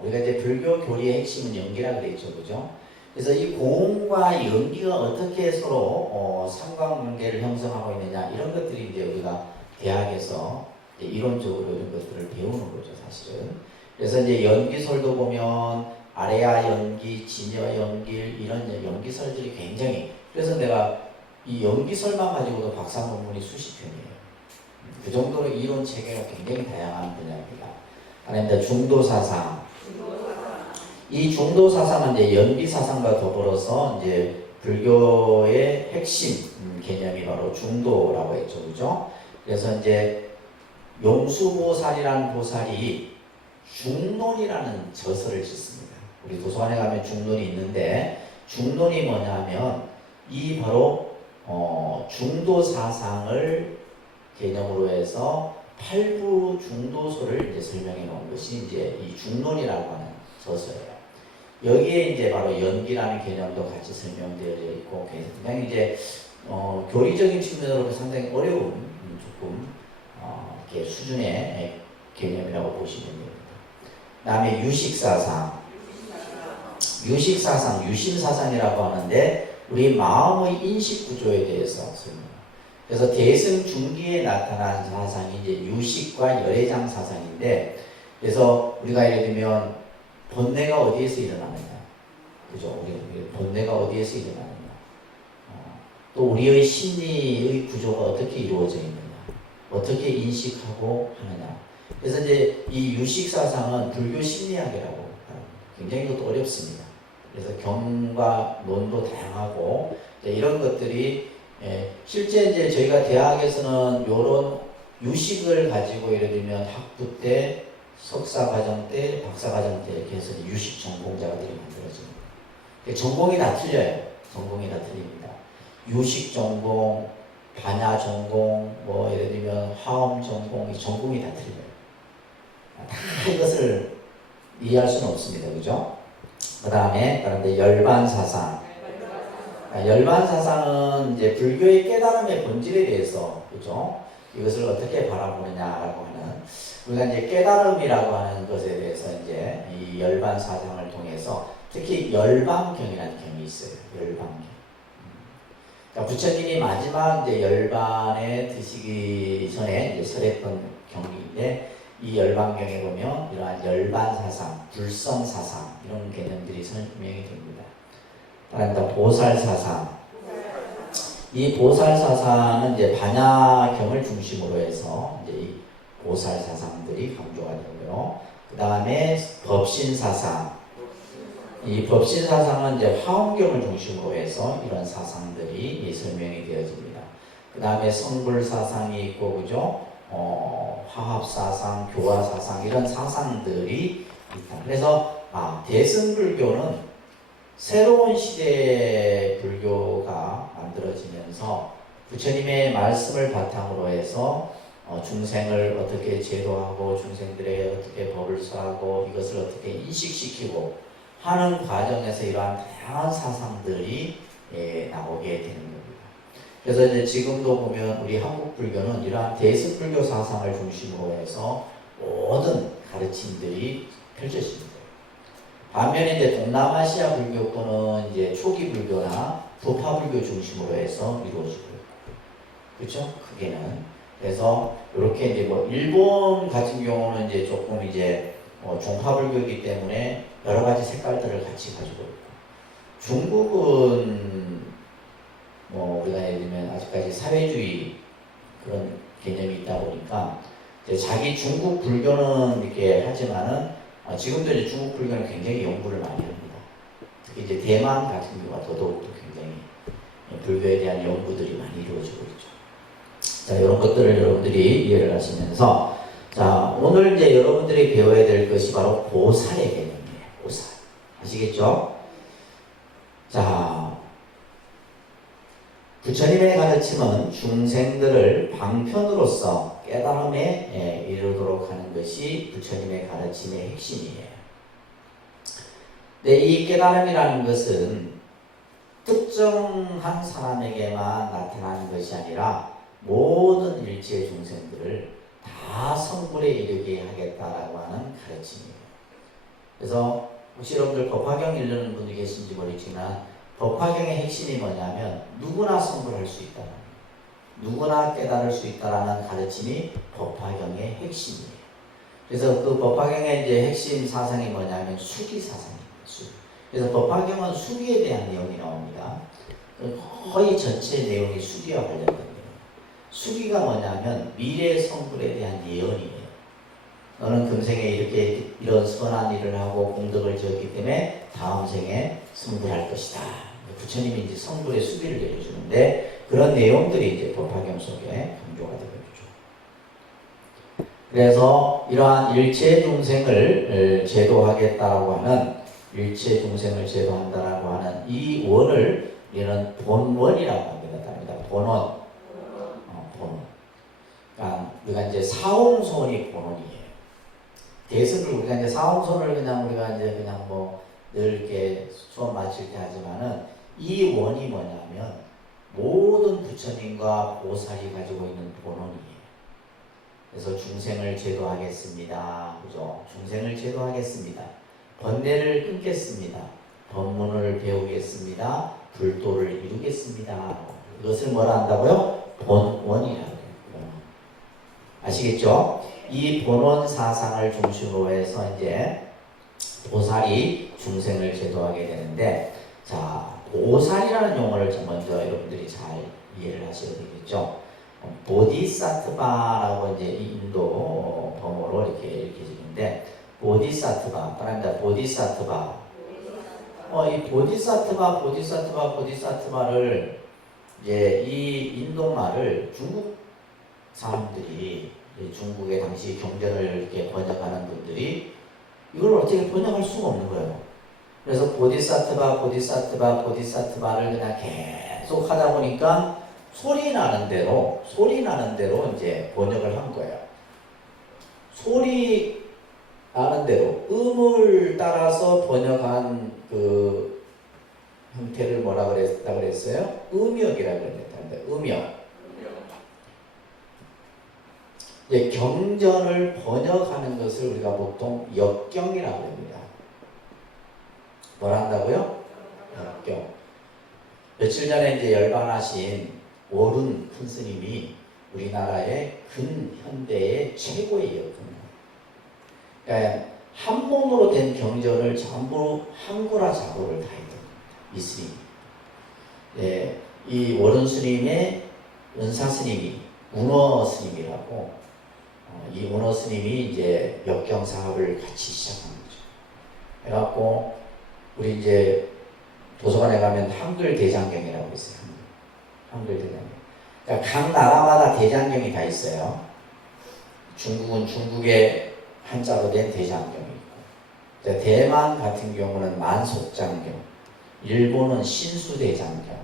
우리가 이제 불교 교리의 핵심은 연기라 그랬죠, 그죠? 그래서 이 공과 연기가 어떻게 서로 상관관계를 형성하고 있느냐 이런 것들이 이제 우리가 대학에서 이제 이론적으로 이런 것들을 배우는 거죠, 사실은. 그래서 이제 연기설도 보면 아레아 연기, 진여 연기 이런 연기설들이 굉장히 그래서 내가 이 연기설만 가지고도 박사 논문이 수십 편이에요. 그 정도로 이론 체계가 굉장히 다양한 분야입니다. 하나입니다. 중도 사상. 이 중도 사상은 이제 연기 사상과 더불어서 이제 불교의 핵심 개념이 바로 중도라고 했죠, 그죠? 그래서 이제 용수보살이라는 보살이 중론이라는 저서를 짓습니다. 우리 도서관에 가면 중론이 있는데 중론이 뭐냐면 이 바로 중도 사상을 개념으로 해서 8부 중도소를 이제 설명해 놓은 것이 이제 이 중론이라고 하는 저서예요. 여기에 이제 바로 연기라는 개념도 같이 설명되어 있고 굉장히 이제 교리적인 측면으로 상당히 어려운 조금 이렇게 수준의 개념이라고 보시면 됩니다. 그다음에 유식사상, 유심사상이라고 하는데 우리 마음의 인식 구조에 대해서 설명해요. 그래서 대승 중기에 나타난 사상이 이제 유식과 열애장 사상인데, 그래서 우리가 예를 들면 번뇌가 어디에서 일어나느냐, 그죠? 우리 번뇌가 어디에서 일어나느냐, 또 우리의 심리의 구조가 어떻게 이루어져 있느냐, 어떻게 인식하고 하느냐. 그래서 이제 이 유식 사상은 불교 심리학이라고 합니다. 굉장히 이것도 어렵습니다. 그래서 경과 논도 다양하고 이런 것들이 실제 이제 저희가 대학에서는 이런 유식을 가지고 예를 들면 학부 때, 석사 과정 때, 박사 과정 때 이렇게 해서 유식 전공자들이 만들어집니다. 전공이 다 틀려요. 전공이 다 틀립니다. 유식 전공, 반야 전공, 뭐 예를 들면 화엄 전공, 이 전공이 다 틀려요. 다 이것을 이해할 수는 없습니다. 그죠? 그 다음에 열반사상. 열반사상은 이제 불교의 깨달음의 본질에 대해서, 그죠? 이것을 어떻게 바라보느냐라고 하는, 우리가 이제 깨달음이라고 하는 것에 대해서 이제 이 열반사상을 통해서 특히 열반경이라는 경이 있어요. 열반경. 그러니까 부처님이 마지막 이제 열반에 드시기 전에 이제 설했던 경기인데, 이 열반경에 보면 이러한 열반사상, 불성사상 이런 개념들이 설명이 됩니다. 따라서 보살사상. 이 보살사상은 이제 반야경을 중심으로 해서 이제 이 보살사상들이 강조가 되고요. 그 다음에 법신사상. 이 법신사상은 이제 화엄경을 중심으로 해서 이런 사상들이 설명이 되어집니다. 그 다음에 성불사상이 있고, 그죠? 화합사상, 교화사상 이런 사상들이 있다. 그래서 대승불교는 새로운 시대의 불교가 만들어지면서 부처님의 말씀을 바탕으로 해서 중생을 어떻게 제도하고 중생들에게 어떻게 법을 설하고 이것을 어떻게 인식시키고 하는 과정에서 이러한 다양한 사상들이 나오게 되는 겁니다. 그래서 이제 지금도 보면 우리 한국 불교는 이러한 대승불교 사상을 중심으로 해서 모든 가르침들이 펼쳐집니다. 반면에 이제 동남아시아 불교권은 이제 초기 불교나 부파 불교 중심으로 해서 이루어지고 있고, 그렇죠? 크게는. 그래서 이렇게 이제 뭐 일본 같은 경우는 이제 조금 이제 종파 불교이기 때문에 여러 가지 색깔들을 같이 가지고 있고, 중국은 뭐 우리가 예를 들면 아직까지 사회주의 그런 개념이 있다 보니까 이제 자기 중국 불교는 이렇게 하지만은 지금도 이제 중국 불교는 굉장히 연구를 많이 합니다. 특히 이제 대만 같은 경우가 더더욱도 굉장히 불교에 대한 연구들이 많이 이루어지고 있죠. 자, 이런 것들을 여러분들이 이해를 하시면서, 자, 오늘 이제 여러분들이 배워야 될 것이 바로 보살의 개념이에요. 보살. 아시겠죠? 자, 부처님의 가르침은 중생들을 방편으로서 깨달음에 이르도록 하는 것이 부처님의 가르침의 핵심이에요. 근데 이 깨달음이라는 것은 특정한 사람에게만 나타나는 것이 아니라 모든 일체 중생들을 다 성불에 이르게 하겠다라고 하는 가르침이에요. 그래서 혹시 여러분들 법화경 읽는 분이 계신지 모르겠지만 법화경의 핵심이 뭐냐면 누구나 성불할 수 있다, 누구나 깨달을 수 있다라는 가르침이 법화경의 핵심이에요. 그래서 그 법화경의 이제 핵심 사상이 뭐냐면 수기 사상입니다. 수기. 그래서 법화경은 수기에 대한 내용이 나옵니다. 거의 전체 내용이 수기와 관련된 내용. 수기가 뭐냐면 미래 성불에 대한 예언이에요. 너는 금생에 이렇게 이런 선한 일을 하고功德을 지었기 때문에 다음 생에 성불할 것이다. 부처님이 이제 성불의 수기를 내려주는데 그런 내용들이 이제 법화경 속에 강조가 되고 있죠. 그래서 이러한 일체 중생을 제도하겠다라고 하는, 일체 중생을 제도한다라고 하는 이 원을 우리는 본원이라고 합니다. 본원. 본원. 그러니까 우리가 이제 사홍선이 본원이에요. 대승을 우리가 이제 사홍선을 그냥 우리가 이제 그냥 뭐 늘 이렇게 수업 마칠 때 하지만은 이 원이 뭐냐면 모든 부처님과 보살이 가지고 있는 본원이에요. 그래서 중생을 제도하겠습니다. 그죠? 중생을 제도하겠습니다. 번뇌를 끊겠습니다. 법문을 배우겠습니다. 불도를 이루겠습니다. 이것을 뭐라 한다고요? 본원이라고 해요. 아시겠죠? 이 본원 사상을 중심으로 해서 이제 보살이 중생을 제도하게 되는데, 자, 보살이라는 용어를 먼저 여러분들이 잘 이해를 하셔야 되겠죠. 보디사트바라고 이제 인도 범어로 이렇게 읽혀지는데, 보디사트바, 따라합니다. 보디사트바. 이 보디사트바를 이제 이 인도말을 중국 사람들이, 중국의 당시 경전을 이렇게 번역하는 분들이 이걸 어떻게 번역할 수가 없는 거예요. 그래서 보디사트바를 그냥 계속 하다 보니까 소리 나는 대로 이제 번역을 한 거예요. 소리 나는 대로 음을 따라서 번역한 그 형태를 뭐라 그랬어요? 음역이라고 그랬는데, 음역. 경전을 번역하는 것을 우리가 보통 역경이라고 합니다. 뭐라 한다고요? 역경. 며칠 전에 이제 열반하신 오륜 큰 스님이 우리나라의 근현대의 최고의 역경입니다. 그러니까 한문으로 된 경전을 전부 한구라 자고를 다 했던 이 스님. 네, 이 오륜 스님의 은사 스님이 운어 스님이라고, 이 운어 스님이 이제 역경 사업을 같이 시작한 거죠. 해갖고 우리 이제 도서관에 가면 한글 대장경이라고 있어요. 한글 대장경. 그러니까 각 나라마다 대장경이 다 있어요. 중국은 중국의 한자로 된 대장경이 있고, 대만 같은 경우는 만속장경, 일본은 신수대장경,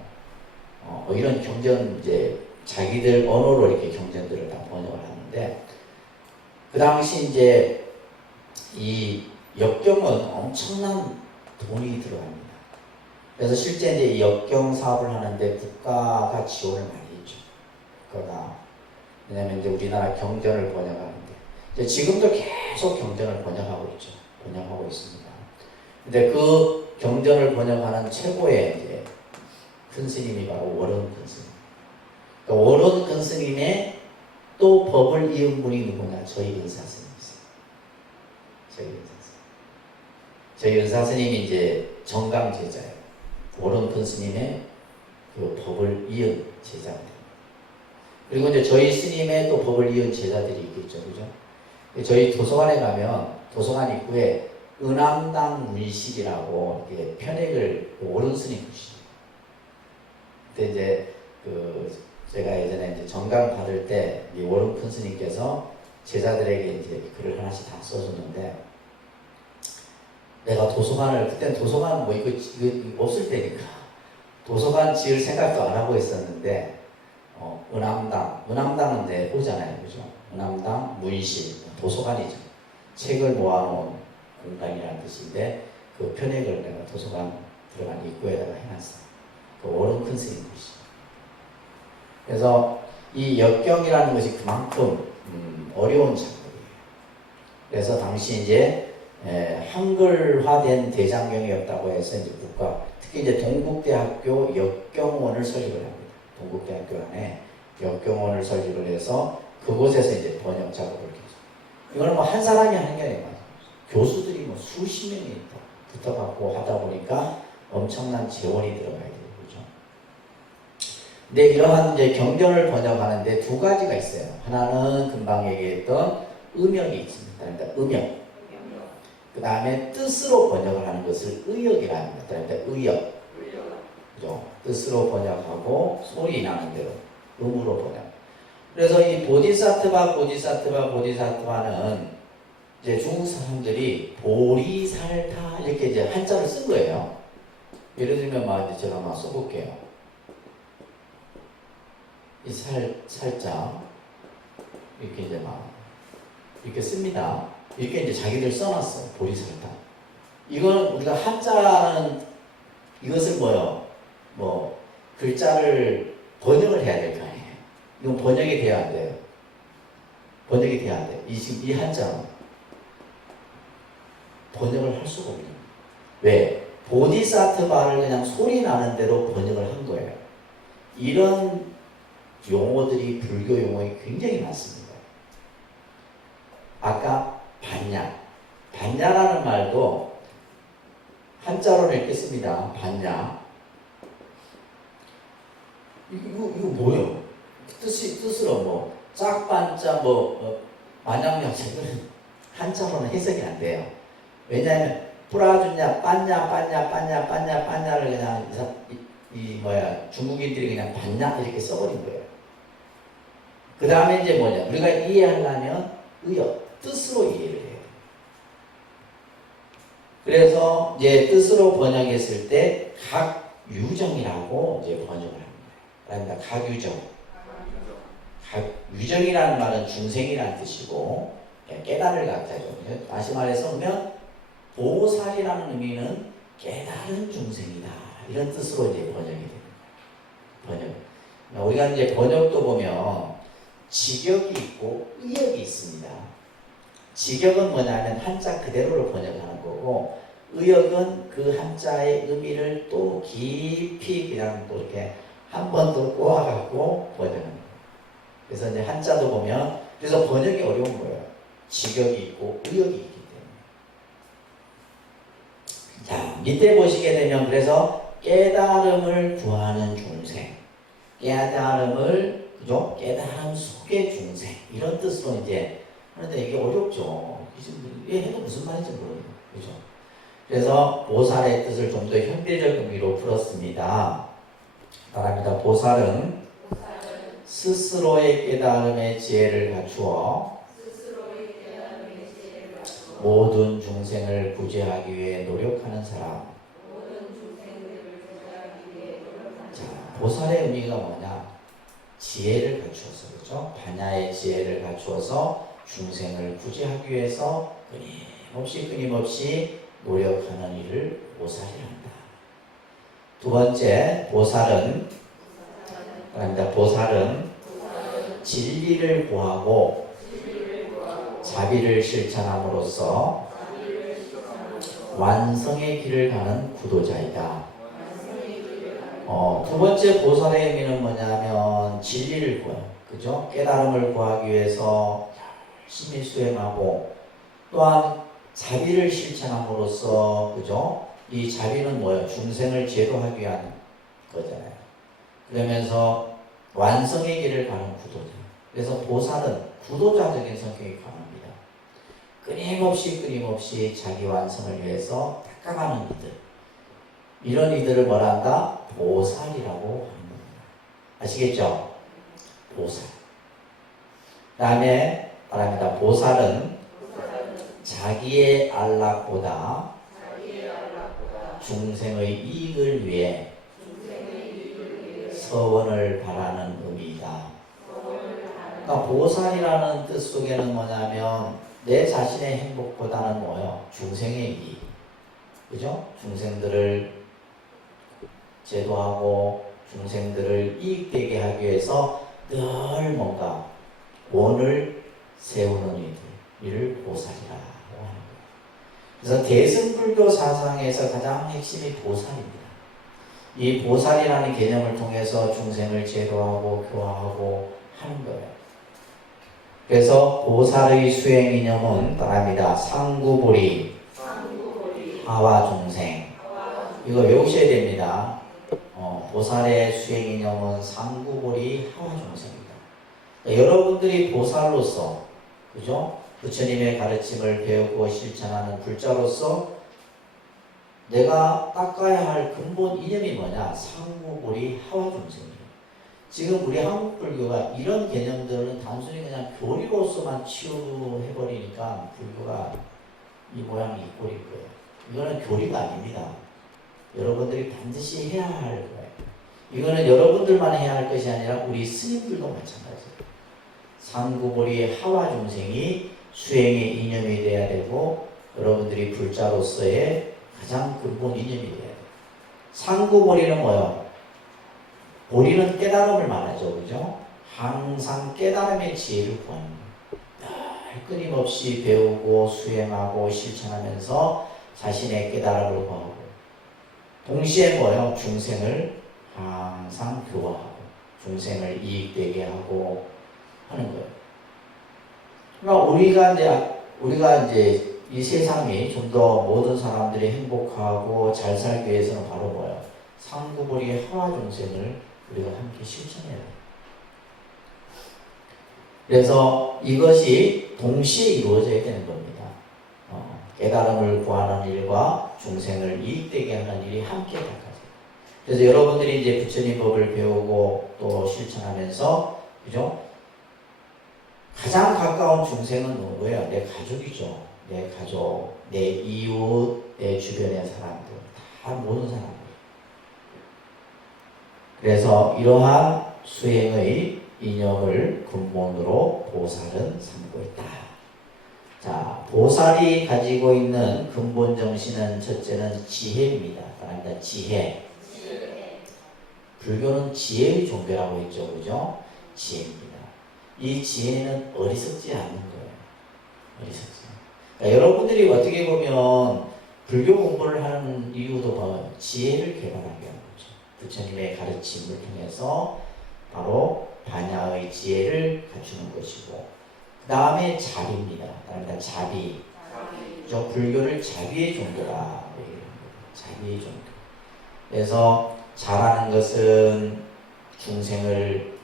이런 경전 이제 자기들 언어로 이렇게 경전들을 다 번역을 하는데, 그 당시 이제 이 역경은 엄청난 돈이 들어갑니다. 그래서 실제 이제 이 역경 사업을 하는데 국가가 지원을 많이 했죠. 국가가. 왜냐면 이제 우리나라 경전을 번역하는데, 이제 지금도 계속 경전을 번역하고 있죠. 번역하고 있습니다. 근데 그 경전을 번역하는 최고의 이제 큰 스님이 바로 원원 큰 스님. 그러니까 원원 큰 스님의 또 법을 이은 분이 누구냐? 저희 은사 스님이세요. 저희 은사 스님. 저희 은사 스님이 이제 정강 제자예요. 원원 큰 스님의 그 법을 이은 제자입니다. 그리고 이제 저희 스님의 또 법을 이은 제자들이 있겠죠, 그죠? 저희 도서관에 가면 도서관 입구에 은암당 문실이라고 이렇게 편액을 원원 스님 주시죠. 그때 이제 제가 예전에 이제 정강 받을 때 이 원원 큰 스님께서 제자들에게 이제 글을 하나씩 다 써줬는데 내가 도서관을 그때 도서관 뭐 이거 없을 때니까 도서관 지을 생각도 안 하고 있었는데 은암당은 내 오잖아요, 그죠? 은암당 문실 도서관이죠. 책을 모아놓은 공간이라는 뜻인데 그 편액을 내가 도서관 들어간 입구에다가 해놨어. 그 원원 큰 스님 글씨. 그래서 이 역경이라는 것이 그만큼 어려운 작업이에요. 그래서 당시 이제 한글화된 대장경이었다고 해서 이제 특히 이제 동국대학교 역경원을 설립을 합니다. 동국대학교 안에 역경원을 설립을 해서 그곳에서 이제 번역 작업을 계속. 이거는 뭐 한 사람이 하는 게 아니고 교수들이 뭐 수십 명이 붙어갖고 하다 보니까 엄청난 재원이 들어가야 돼요. 그죠? 근데 이러한 이제 경전을 번역하는데 두 가지가 있어요. 하나는 금방 얘기했던 음역이 있습니다. 그러니까 음역. 그 다음에 뜻으로 번역을 하는 것을 의역이라 합니다. 그러니까 의역. 그죠? 뜻으로 번역하고 소리 나는 대로 음으로 번역. 그래서 이 보디사트바는 이제 중국 사람들이 보리살타 이렇게 이제 한자를 쓴 거예요. 예를 들면 제가 써볼게요. 이 살짝 이렇게 이제 이렇게 씁니다. 이렇게 이제 자기들 써놨어요. 보리살타. 이건 우리가 한자는 이것을 글자를 번역을 해야 될 거 아니에요. 이건 번역이 돼야 안 돼요. 번역이 돼야 안 돼요. 이 한자는 번역을 할 수가 없는 거예요. 왜? 보디사트바를 그냥 소리 나는 대로 번역을 한 거예요. 이런 용어들이 불교 용어에 굉장히 많습니다. 아까 반야라는 말도 한자로 읽겠습니다. 반야. 이거 뭐예요? 뜻으로 짝반자 만약약자는 한자로는 해석이 안 돼요. 왜냐하면 뿌라주냐 빠냐를 그냥 중국인들이 그냥 반냐 이렇게 써버린 거예요. 그 다음에 이제 우리가 이해하려면 의역 뜻으로 이해를 해요. 그래서 이제 뜻으로 번역했을 때 각유정이라고 이제 번역을 합니다. 그러니까 각유정. 유정이라는 말은 중생이라는 뜻이고 깨달을 각자죠. 다시 말해서 보면 보살이라는 의미는 깨달은 중생이다. 이런 뜻으로 이제 번역이 됩니다. 번역. 우리가 이제 번역도 보면 직역이 있고 의역이 있습니다. 직역은 뭐냐면 한자 그대로를 번역하는 거고 의역은 그 한자의 의미를 또 깊이 그냥 또 이렇게 한 번 더 꼬아갖고 번역하는 거예요. 그래서 이제 한자도 보면 그래서 번역이 어려운 거예요. 직역이 있고 의역이 있기 때문에. 자, 밑에 보시게 되면 그래서 깨달음을 구하는 중생, 그죠? 깨달음 속의 중생 이런 뜻으로 이제 하는데 이게 어렵죠. 이게 해도 무슨 말인지 모르겠어요. 그죠? 그래서 보살의 뜻을 좀 더 현대적 의미로 풀었습니다. 바랍니다. 보살은 스스로의 깨달음의 지혜를 갖추어 모든 중생을 구제하기 위해 노력하는 사람. 자, 보살의 의미가 뭐냐? 지혜를 갖추어서, 그렇죠? 반야의 지혜를 갖추어서 중생을 구제하기 위해서 끊임없이 노력하는 일을 보살이란다. 두 번째, 보살은 진리를 구하고 자비를 실천함으로써 완성의 길을 가는 구도자이다. 두 번째 보살의 의미는 뭐냐면 진리를 구해요. 그죠? 깨달음을 구하기 위해서 열심히 수행하고 또한 자비를 실천함으로써 그죠? 이 자비는 뭐예요? 중생을 제도하기 위한 거잖아요. 그러면서 완성의 길을 가는 구도자. 그래서 보살은 구도자적인 성격이 강합니다. 끊임없이 자기 완성을 위해서 닦아가는 이들. 이런 이들을 뭐라 한다? 보살이라고 하는 겁니다. 아시겠죠? 보살. 그 다음에 말합니다. 보살은 자기의 안락보다 중생의 이익을 위해 서원을 바라는 의미이다. 그러니까 보살이라는 뜻 속에는 뭐냐면 내 자신의 행복보다는 뭐예요? 중생의 이익. 그죠? 중생들을 제도하고 중생들을 이익되게 하기 위해서 늘 뭔가 원을 세우는 이를 보살이라고 하는 거예요. 그래서 대승불교 사상에서 가장 핵심이 보살입니다. 이 보살이라는 개념을 통해서 중생을 제도하고 교화하고 하는 거예요. 그래서 보살의 수행 이념은 따라합니다. 상구보리, 하와중생. 이거 외우셔야 됩니다. 보살의 수행 이념은 상구보리, 하와중생입니다. 여러분들이 보살로서, 그죠? 부처님의 가르침을 배우고 실천하는 불자로서 내가 닦아야 할 근본 이념이 뭐냐? 상구보리, 하와중생이에요. 지금 우리 한국 불교가 이런 개념들은 단순히 그냥 교리로서만 치유해버리니까 불교가 이 모양이 이 꼴일 거예요. 이거는 교리가 아닙니다. 여러분들이 반드시 해야 할 거예요. 이거는 여러분들만 해야 할 것이 아니라 우리 스님들도 마찬가지예요. 상구보리 하와중생이 수행의 이념이 돼야 되고 여러분들이 불자로서의 가장 근본 이념이 돼야 돼요. 상구보리는 뭐예요? 보리는 깨달음을 말하죠. 그죠? 항상 깨달음의 지혜를 구하는 거예요. 끊임없이 배우고 수행하고 실천하면서 자신의 깨달음을 구하고 동시에 뭐예요? 중생을 항상 교화하고 중생을 이익되게 하고 하는 거예요. 그러니까 우리가 이제 이 세상이 좀 더 모든 사람들이 행복하고 잘 살기 위해서는 바로 뭐예요? 상구보리 하와중생을 우리가 함께 실천해야 돼요. 그래서 이것이 동시에 이루어져야 되는 겁니다. 깨달음을 구하는 일과 중생을 이익되게 하는 일이 함께 닦아져요. 그래서 여러분들이 이제 부처님 법을 배우고 또 실천하면서, 그죠? 가장 가까운 중생은 누구예요? 내 가족이죠. 내 가족, 내 이웃, 내 주변의 사람들, 다 모든 사람들. 그래서 이러한 수행의 이념을 근본으로 보살은 삼고 있다. 자, 보살이 가지고 있는 근본 정신은 첫째는 지혜입니다. 그러니까 지혜. 불교는 지혜의 종교라고 했죠, 그죠? 지혜입니다. 이 지혜는 어리석지 않는 거예요. 어리석지. 그러니까 여러분들이 어떻게 보면 불교 공부를 하는 이유도 뭐예요? 지혜를 개발하게 하는 거죠. 부처님의 가르침을 통해서 바로 반야의 지혜를 갖추는 것이고, 그 다음에 자비입니다. 그러니까 자비. 저 불교를 자비의 종교라 얘기합니다. 자비의 종교. 그래서 잘하는 것은 중생을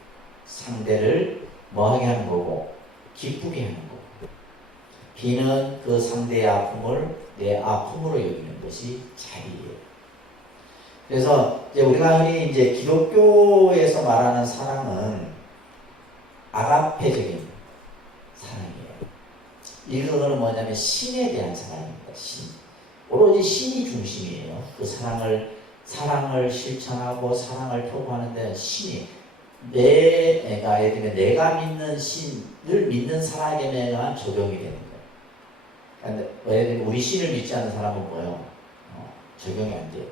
상대를 뭐하게 하는 거고 기쁘게 하는 거고, 비는 그 상대의 아픔을 내 아픔으로 여기는 것이 자비예요. 그래서 이제 우리가 흔히 이제 기독교에서 말하는 사랑은 아가페적인 사랑이에요. 이거는 뭐냐면 신에 대한 사랑입니다. 신. 오로지 신이 중심이에요. 그 사랑을 실천하고 사랑을 표구하는 데는 신이 내가 예를 들면 내가 믿는 신을 믿는 사람에게만 적용이 되는 거예요. 그러니까 예를 들면 우리 신을 믿지 않는 사람은 뭐예요? 적용이 안 돼요.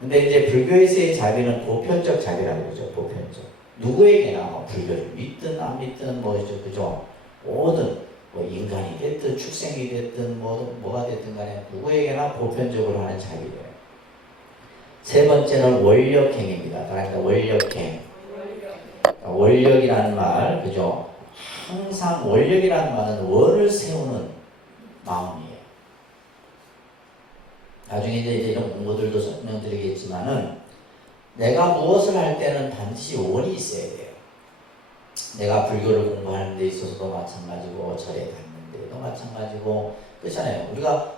근데 이제 불교에서의 자비는 보편적 자비라고 그러죠. 보편적. 누구에게나 불교를 믿든 안 믿든 뭐죠, 그죠? 모든 뭐 인간이 됐든 축생이 됐든 뭐가 됐든 간에 누구에게나 보편적으로 하는 자비예요. 세 번째는 원력행입니다. 그러니까 원력행. 원력이라는 말, 그죠? 항상 원력이라는 말은 원을 세우는 마음이에요. 나중에 이제 이런 공부들도 설명드리겠지만은 내가 무엇을 할 때는 반드시 원이 있어야 돼요. 내가 불교를 공부하는 데 있어서도 마찬가지고 절에 갔는 데도 마찬가지고 그렇잖아요. 우리가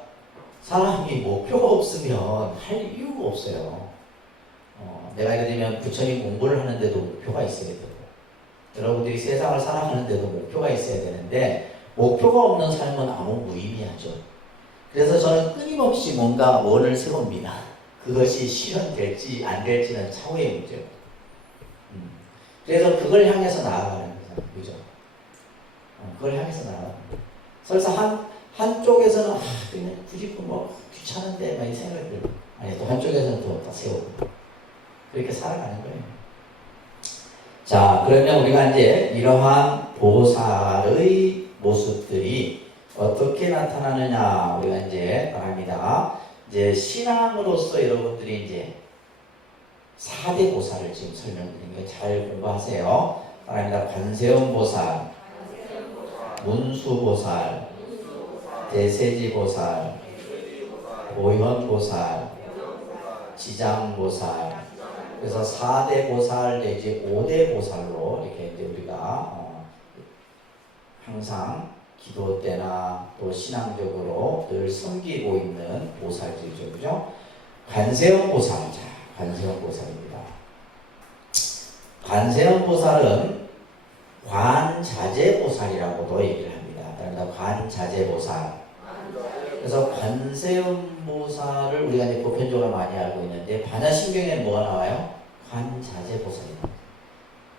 사람이 목표가 없으면 할 이유가 없어요. 내가 예를 들면 부처님 공부를 하는데도 목표가 있어야 되고 여러분들이 세상을 살아가는데도 목표가 있어야 되는데 목표가 없는 삶은 아무 무의미하죠. 그래서 저는 끊임없이 뭔가 원을 세웁니다. 그것이 실현될지 안 될지는 차후의 문제고 그래서 그걸 향해서 나아가는 거잖아요. 그죠? 그걸 향해서 나아가는 거예요. 설사 한쪽에서는 그냥 굳이 뭐 귀찮은데 막 이 생각이 들고 아니 또 한쪽에서는 또 세우고 그렇게 살아가는 거예요. 자, 그러면 우리가 이제 이러한 보살의 모습들이 어떻게 나타나느냐 우리가 이제 말합니다. 이제 신앙으로서 여러분들이 이제 4대 보살을 지금 설명드린 거 잘 공부하세요. 말합니다. 관세음보살, 문수보살, 대세지보살, 보현보살, 지장보살. 그래서 4대 보살 내지 5대 보살로 이렇게 이제 우리가 항상 기도 때나 또 신앙적으로 늘 섬기고 있는 보살들이죠. 그죠? 관세음 보살. 자, 관세음 보살입니다. 관세음 보살은 관자재 보살이라고도 얘기를 합니다. 그러니까 관자재 보살. 그래서 관세음 보살을 우리가 이제 보편적으로 많이 알고 있는데 반야신경에는 뭐가 나와요? 관자재 보살이 나와요.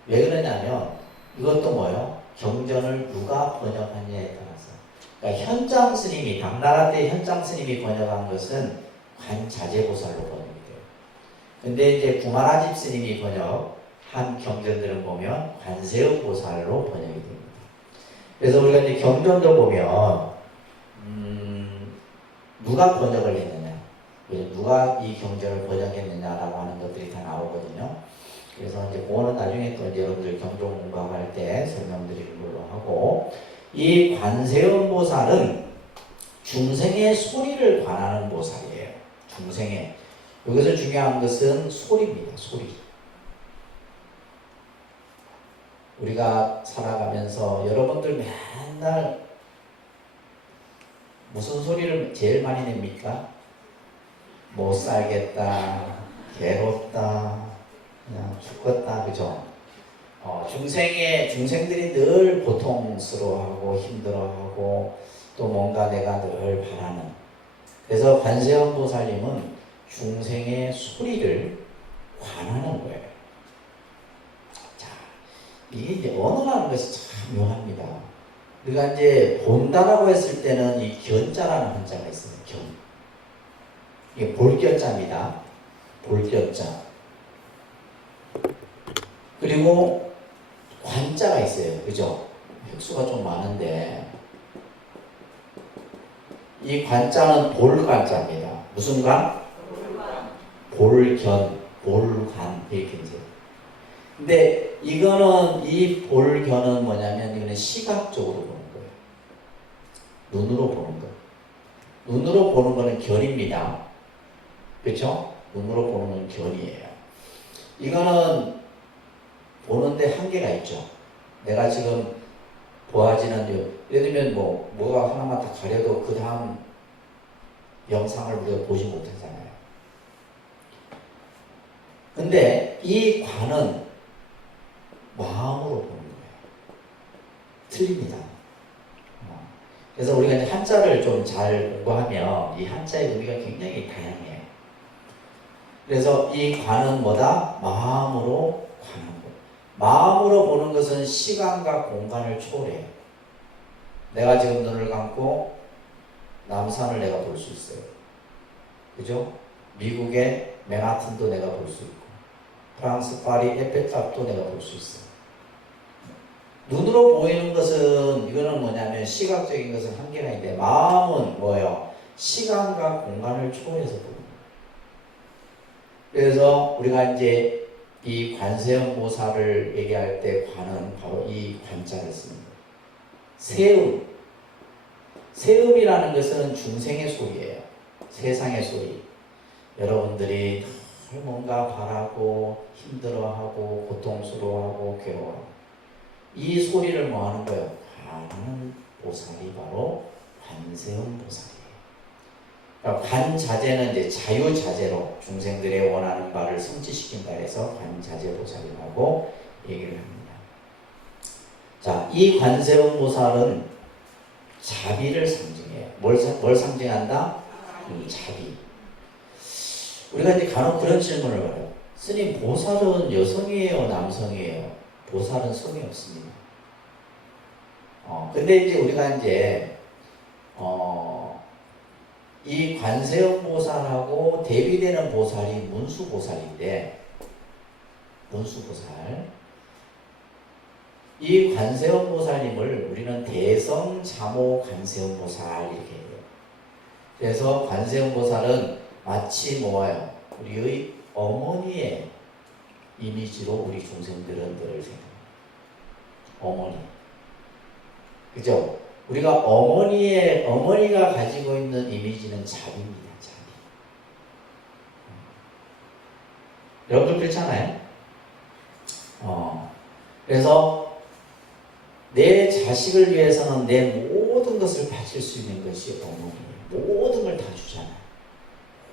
왜 그러냐면 이것도 뭐예요? 경전을 누가 번역하느냐에 따라서. 그러니까 현장 스님이 당나라 때 현장 스님이 번역한 것은 관자재 보살로 번역이 돼요. 근데 이제 구마라집 스님이 번역한 경전들은 보면 관세음 보살로 번역이 됩니다. 그래서 우리가 이제 경전도 보면 누가 번역을 했느냐, 누가 이 경전을 번역했느냐라고 하는 것들이 다 나오거든요. 그래서 이제 그거는 나중에 또 이제 여러분들 경전 공부할 때 설명드리는 걸로 하고, 이 관세음 보살은 중생의 소리를 관하는 보살이에요. 중생의. 여기서 중요한 것은 소리입니다. 소리. 우리가 살아가면서 여러분들 맨날 무슨 소리를 제일 많이 냅니까? 못 살겠다, 괴롭다, 그냥 죽겠다, 그죠? 중생들이 늘 고통스러워하고 힘들어하고 또 뭔가 내가 늘 바라는. 그래서 관세음 보살님은 중생의 소리를 관하는 거예요. 자, 이게 이제 언어라는 것이 참 묘합니다. 우리가 이제 본다라고 했을 때는 이 견자라는 한자가 있어요. 견. 이게 볼견자입니다. 볼견자. 그리고 관자가 있어요. 그죠? 획수가 좀 많은데 이 관자는 볼관자입니다. 무슨 관? 볼견, 볼관 이렇게 이제. 근데 이거는 이 볼견은 뭐냐면 이거는 시각적으로 보는 거예요. 눈으로 보는 거. 눈으로 보는 거는 견입니다. 그렇죠? 눈으로 보는 건 견이에요. 이거는 보는데 한계가 있죠. 내가 지금 보아지는 예를 들면 뭐가 하나만 다 가려도 그 다음 영상을 우리가 보지 못하잖아요. 근데 이 관은 마음으로 보는 거예요. 틀립니다. 그래서 우리가 이제 한자를 좀 잘 공부하면 이 한자의 의미가 굉장히 다양해요. 그래서 이 관은 뭐다? 마음으로 관한 거. 마음으로 보는 것은 시간과 공간을 초월해요. 내가 지금 눈을 감고 남산을 내가 볼 수 있어요. 그죠? 미국의 맨하튼도 내가 볼 수 있고 프랑스 파리 에펠탑도 내가 볼 수 있어요. 눈으로 보이는 것은 이거는 뭐냐면 시각적인 것은 한계가 있는데 마음은 뭐예요? 시간과 공간을 초월해서 보는 거예요. 그래서 우리가 이제 이 관세음보살을 얘기할 때 관은 바로 이 관자를 쓰는 거예요. 세음. 세음이라는 것은 중생의 소리예요. 세상의 소리. 여러분들이 뭔가 바라고 힘들어하고 고통스러워하고 괴로워하고 이 소리를 뭐 하는 거예요? 관하는 보살이 바로 관세음보살이에요. 그러니까 관자재는 이제 자유자재로 중생들의 원하는 바를 성취시킨다 해서 관자재보살이라고 얘기를 합니다. 자, 이 관세음보살은 자비를 상징해요. 뭘 상징한다? 자비. 우리가 이제 간혹 그런 질문을 받아요. 스님, 보살은 여성이에요? 남성이에요? 보살은 성이 없습니다. 근데 이제 우리가 이제, 이 관세음보살하고 대비되는 보살이 문수보살인데, 문수보살. 이 관세음보살님을 우리는 대성자모 관세음보살 이렇게 해요. 그래서 관세음보살은 마치 뭐예요? 우리의 어머니의 이미지로 우리 중생들은 늘 생각합니다. 어머니. 그죠? 우리가 어머니가 가지고 있는 이미지는 자비입니다. 자비. 여러분들 그렇잖아요? 그래서 내 자식을 위해서는 내 모든 것을 바칠 수 있는 것이 어머니예요. 모든 걸 다 주잖아요.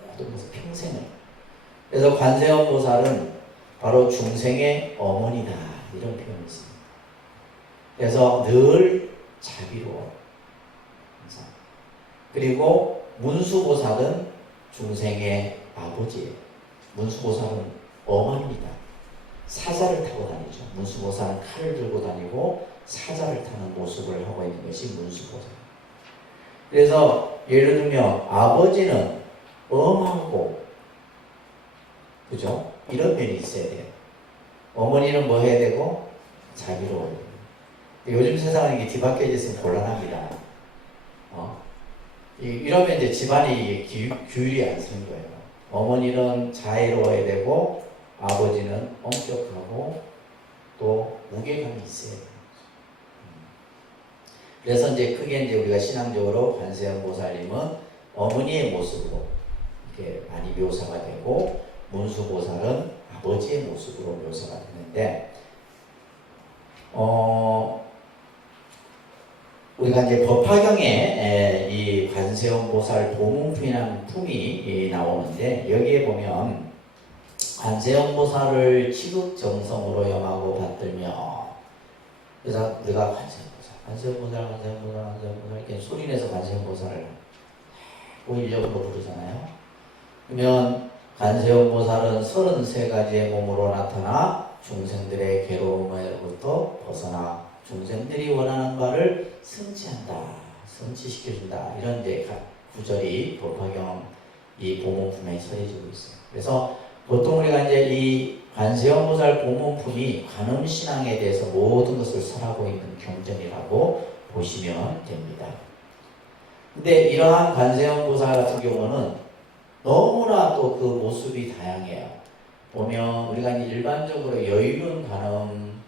모든 것을 평생을. 그래서 관세음보살은 바로 중생의 어머니다 이런 표현을 씁니다. 그래서 늘 자비로워. 그리고 문수보살은 중생의 아버지예요. 문수보살은 어머니입니다. 사자를 타고 다니죠. 문수보살은 칼을 들고 다니고 사자를 타는 모습을 하고 있는 것이 문수보살. 그래서 예를 들면 아버지는 엄하고, 그죠? 이런 면이 있어야 돼요. 어머니는 뭐 해야 되고? 자비로워야 돼요. 요즘 세상은 이게 뒤바뀌어져 있으면 곤란합니다. 이러면 이제 집안이 규율이 안 서는 거예요. 어머니는 자애로워야 되고, 아버지는 엄격하고, 또 무게감이 있어야 돼요. 그래서 이제 크게 이제 우리가 신앙적으로 관세음보살님은 어머니의 모습으로 이렇게 많이 묘사가 되고, 문수보살은 아버지의 모습으로 묘사가 되는데, 우리가 이제 법화경에 이 관세음보살 보문품이라는 품이 나오는데, 여기에 보면 관세음보살을 치극정성으로 염하고 받들며, 그래서 우리가 관세음보살 이렇게 소리내서 관세음보살을 고인력으로 부르잖아요. 그러면 관세음보살은 33가지의 몸으로 나타나 중생들의 괴로움으로부터 벗어나 중생들이 원하는 바를 성취시켜준다. 이런 이제 구절이 법화경 이 보문품에 서해지고 있어요. 그래서 보통 우리가 이제 이 관세음보살 보문품이 관음신앙에 대해서 모든 것을 설하고 있는 경전이라고 보시면 됩니다. 근데 이러한 관세음보살 같은 경우는 너무나 또 그 모습이 다양해요. 보면 우리가 일반적으로 여유는 관음,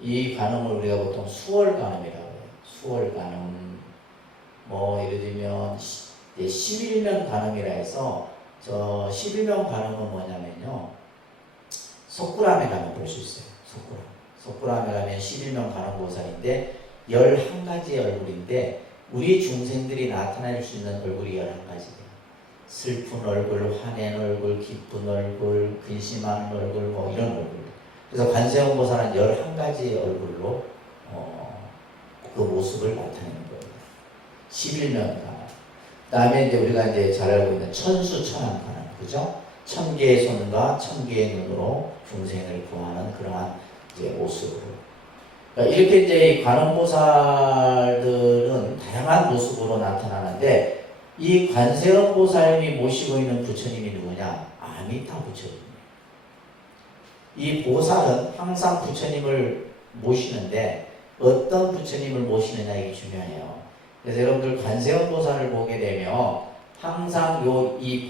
이 관음을 우리가 보통 수월관음이라고 해요. 수월관음, 뭐 예를 들면 11면 관음이라 해서, 저 11면 관음은 뭐냐면요, 석굴암에 가면 볼 수 있어요. 석굴암에 가면 11면 관음보살인데 11가지의 얼굴인데, 우리 중생들이 나타낼 수 있는 얼굴이 11가지예요. 슬픈 얼굴, 화낸 얼굴, 기쁜 얼굴, 근심하는 얼굴, 뭐 이런 얼굴. 그래서 관세음보살은 11가지 얼굴로 그 모습을 나타내는 거예요. 11면 관음. 다음에 이제 우리가 이제 잘 알고 있는 천수천안 관음, 그죠? 1000개의 손과 1000개의 눈으로 중생을 구하는 그러한 이제 모습으로. 그러니까 이렇게 이제 관음보살들은 다양한 모습으로 나타나는데, 이 관세음보살님이 모시고 있는 부처님이 누구냐? 아미타 부처님이에요. 이 보살은 항상 부처님을 모시는데, 어떤 부처님을 모시느냐 이게 중요해요. 그래서 여러분들 관세음보살을 보게 되면 항상 이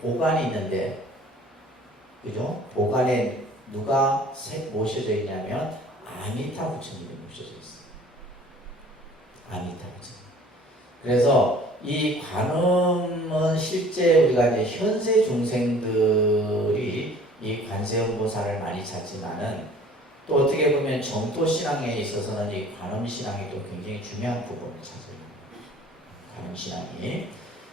보관이 있는데, 그죠? 보관에 누가 모셔져 있냐면 아미타 부처님이 모셔져 있어요. 아미타 부처님. 그래서 이 관음은 실제 우리가 이제 현세 중생들이 이 관세음보살을 많이 찾지만은 또 어떻게 보면 정토 신앙에 있어서는 이 관음 신앙이 또 굉장히 중요한 부분을 차지해요. 관음 신앙이.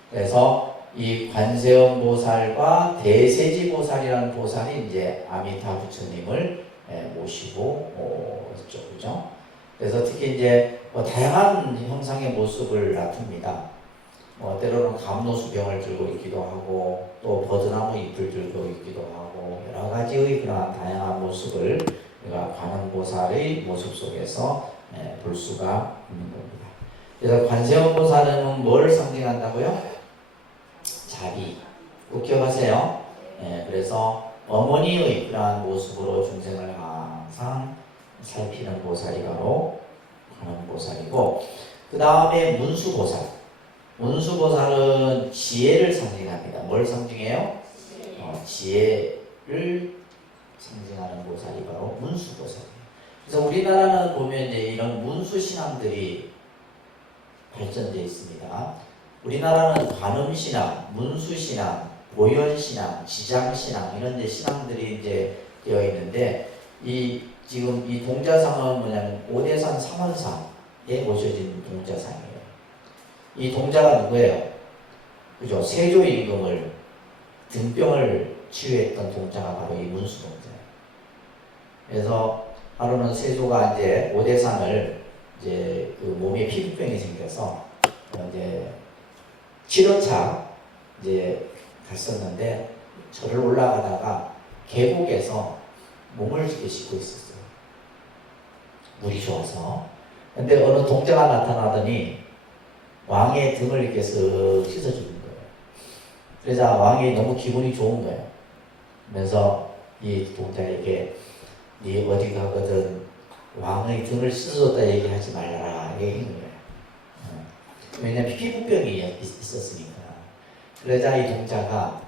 그래서 이 관세음보살과 대세지보살이라는 보살이 이제 아미타 부처님을 모시고 있죠, 그죠? 그래서 특히 이제 다양한 형상의 모습을 나타냅니다. 때로는 감로수병을 들고 있기도 하고 또 버드나무 잎을 들고 있기도 하고 여러 가지의 그러한 다양한 모습을 우리가 관음보살의 모습 속에서 볼 수가 있는 겁니다. 그래서 관세음보살은 뭘 상징한다고요? 자비. 꼭 기억하세요. 그래서 어머니의 그러한 모습으로 중생을 항상 살피는 보살이 바로 관음보살이고, 그 다음에 문수보살. 문수보살은 지혜를 상징합니다. 뭘 상징해요? 지혜를 상징하는 보살이 바로 문수보살이에요. 그래서 우리나라는 보면 이제 이런 문수신앙들이 발전되어 있습니다. 우리나라는 관음신앙, 문수신앙, 보현신앙, 지장신앙 이런 데 신앙들이 이제 되어 있는데, 지금 이 동자상은 뭐냐면 오대산 삼원상에 모셔진 동자상이에요. 이 동자가 누구예요? 그죠? 세조 임금을 등병을 치유했던 동자가 바로 이 문수동자예요. 그래서 하루는 세조가 이제 오대산을 이제 그 몸에 피부병이 생겨서 이제 7호차 이제 갔었는데 절을 올라가다가 계곡에서 몸을 이렇게 씻고 있었어요. 물이 좋아서. 근데 어느 동자가 나타나더니 왕의 등을 이렇게 쓱 씻어주는 거예요. 그래서 왕이 너무 기분이 좋은 거예요. 그래서 이 동자에게 네 어디 가거든 왕의 등을 씻어줬다 얘기하지 말라라 얘기한 거예요. 왜냐면 피부병이 있었으니까. 그러자 이 동자가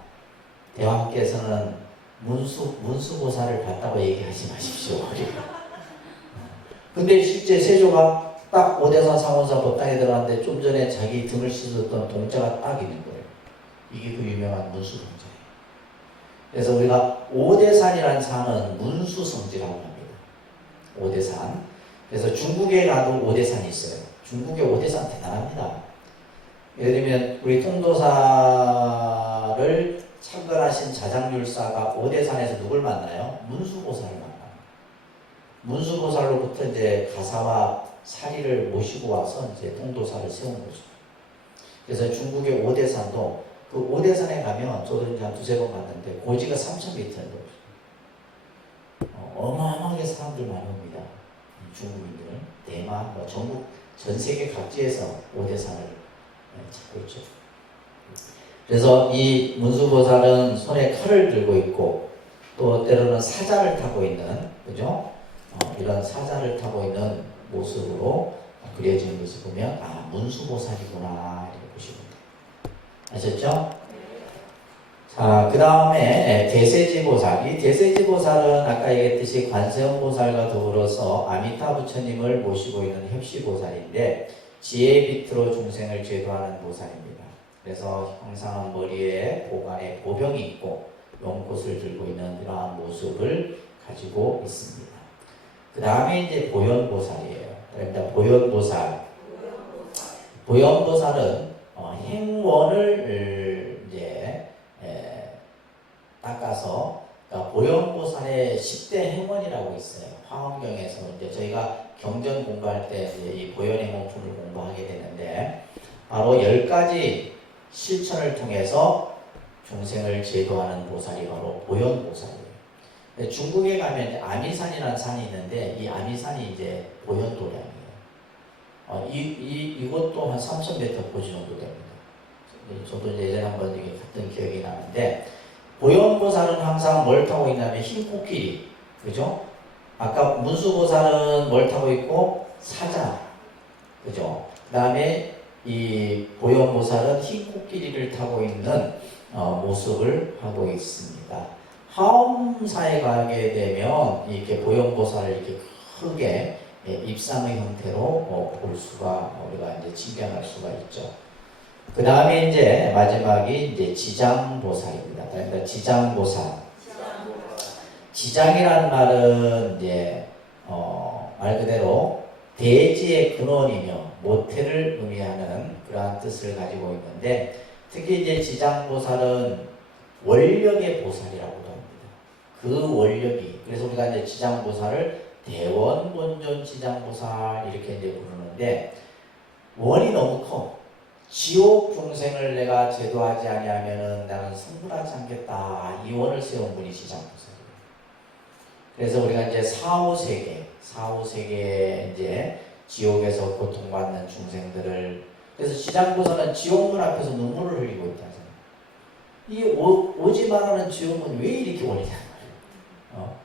대왕께서는 문수보살을 봤다고 얘기하지 마십시오. 근데 실제 세조가 딱 오대산 상원사 법당에 들어갔는데 좀 전에 자기 등을 씻었던 동자가 딱 있는 거예요. 이게 그 유명한 문수동자예요. 그래서 우리가 오대산이라는 산은 문수성지라고 합니다. 오대산. 그래서 중국에 가도 오대산이 있어요. 중국의 오대산 대단합니다. 예를 들면 우리 통도사를 창건하신 자장율사가 오대산에서 누굴 만나요? 문수보살을 만나요. 문수보살로부터 이제 가사와 사리를 모시고 와서 이제 통도사를 세운 거죠. 그래서 중국의 오대산도 그 오대산에 가면 저도 이제 한 두세 번 갔는데 고지가 3,000m인 거죠. 어마어마하게 사람들 많이 옵니다. 중국인들은 대만, 전국 전 세계 각지에서 오대산을 찾고 있죠. 그래서 이 문수보살은 손에 칼을 들고 있고 또 때로는 사자를 타고 있는, 그죠? 이런 사자를 타고 있는 모습으로 그려진 것을 보면 문수보살이구나 이렇게 보시면 돼요. 아셨죠? 자, 그 다음에 대세지보살. 이 대세지보살은 아까 얘기했듯이 관세음보살과 더불어서 아미타 부처님을 모시고 있는 협시보살인데 지혜 빛으로 중생을 제도하는 보살입니다. 그래서 항상 머리에 보관에 보병이 있고 연꽃을 들고 있는 이러한 모습을 가지고 있습니다. 그 다음에 이제 보현보살이에요. 그러니까 보현보살. 보현보살은 행원을 이제 닦아서, 그러니까 보현보살의 10대 행원이라고 있어요. 화엄경에서 이제 저희가 경전 공부할 때 이제 이 보현행원품을 공부하게 되는데 바로 10가지 실천을 통해서 중생을 제도하는 보살이 바로 보현보살이에요. 중국에 가면 아미산이라는 산이 있는데 이 아미산이 이제 보현도량이에요. 이것도 한 3,000m 고지 정도 됩니다. 저도 예전에 한번 이게 갔던 기억이 나는데 보현보살은 항상 뭘 타고 있냐면 흰 코끼리, 그죠? 아까 문수보살은 뭘 타고 있고? 사자. 그죠? 그 다음에 이 보현보살은 흰 코끼리를 타고 있는 모습을 하고 있습니다. 화엄사에 가게 되면 이렇게 보현보살을 이렇게 크게 입상의 형태로 볼 수가 우리가 이제 직견할 수가 있죠. 그 다음에 이제 마지막이 이제 지장보살입니다. 그러니까 지장보살. 지장이라는 말은 이제 말 그대로 대지의 근원이며 모태를 의미하는 그러한 뜻을 가지고 있는데 특히 이제 지장보살은 원력의 보살이라고도 합니다. 그 원력이 그래서 우리가 이제 지장보살을 대원본존 지장보살 이렇게 이제 부르는데 원이 너무 커. 지옥 중생을 내가 제도하지 아니하면은 나는 성불하지 않겠다. 이 원을 세운 분이 지장보살이에요. 그래서 우리가 이제 사후세계 이제 지옥에서 고통받는 중생들을 그래서 지장보살은 지옥문 앞에서 눈물을 흘리고 있다는 이 오지 말라는 지옥문 왜 이렇게 오냐는 거예요.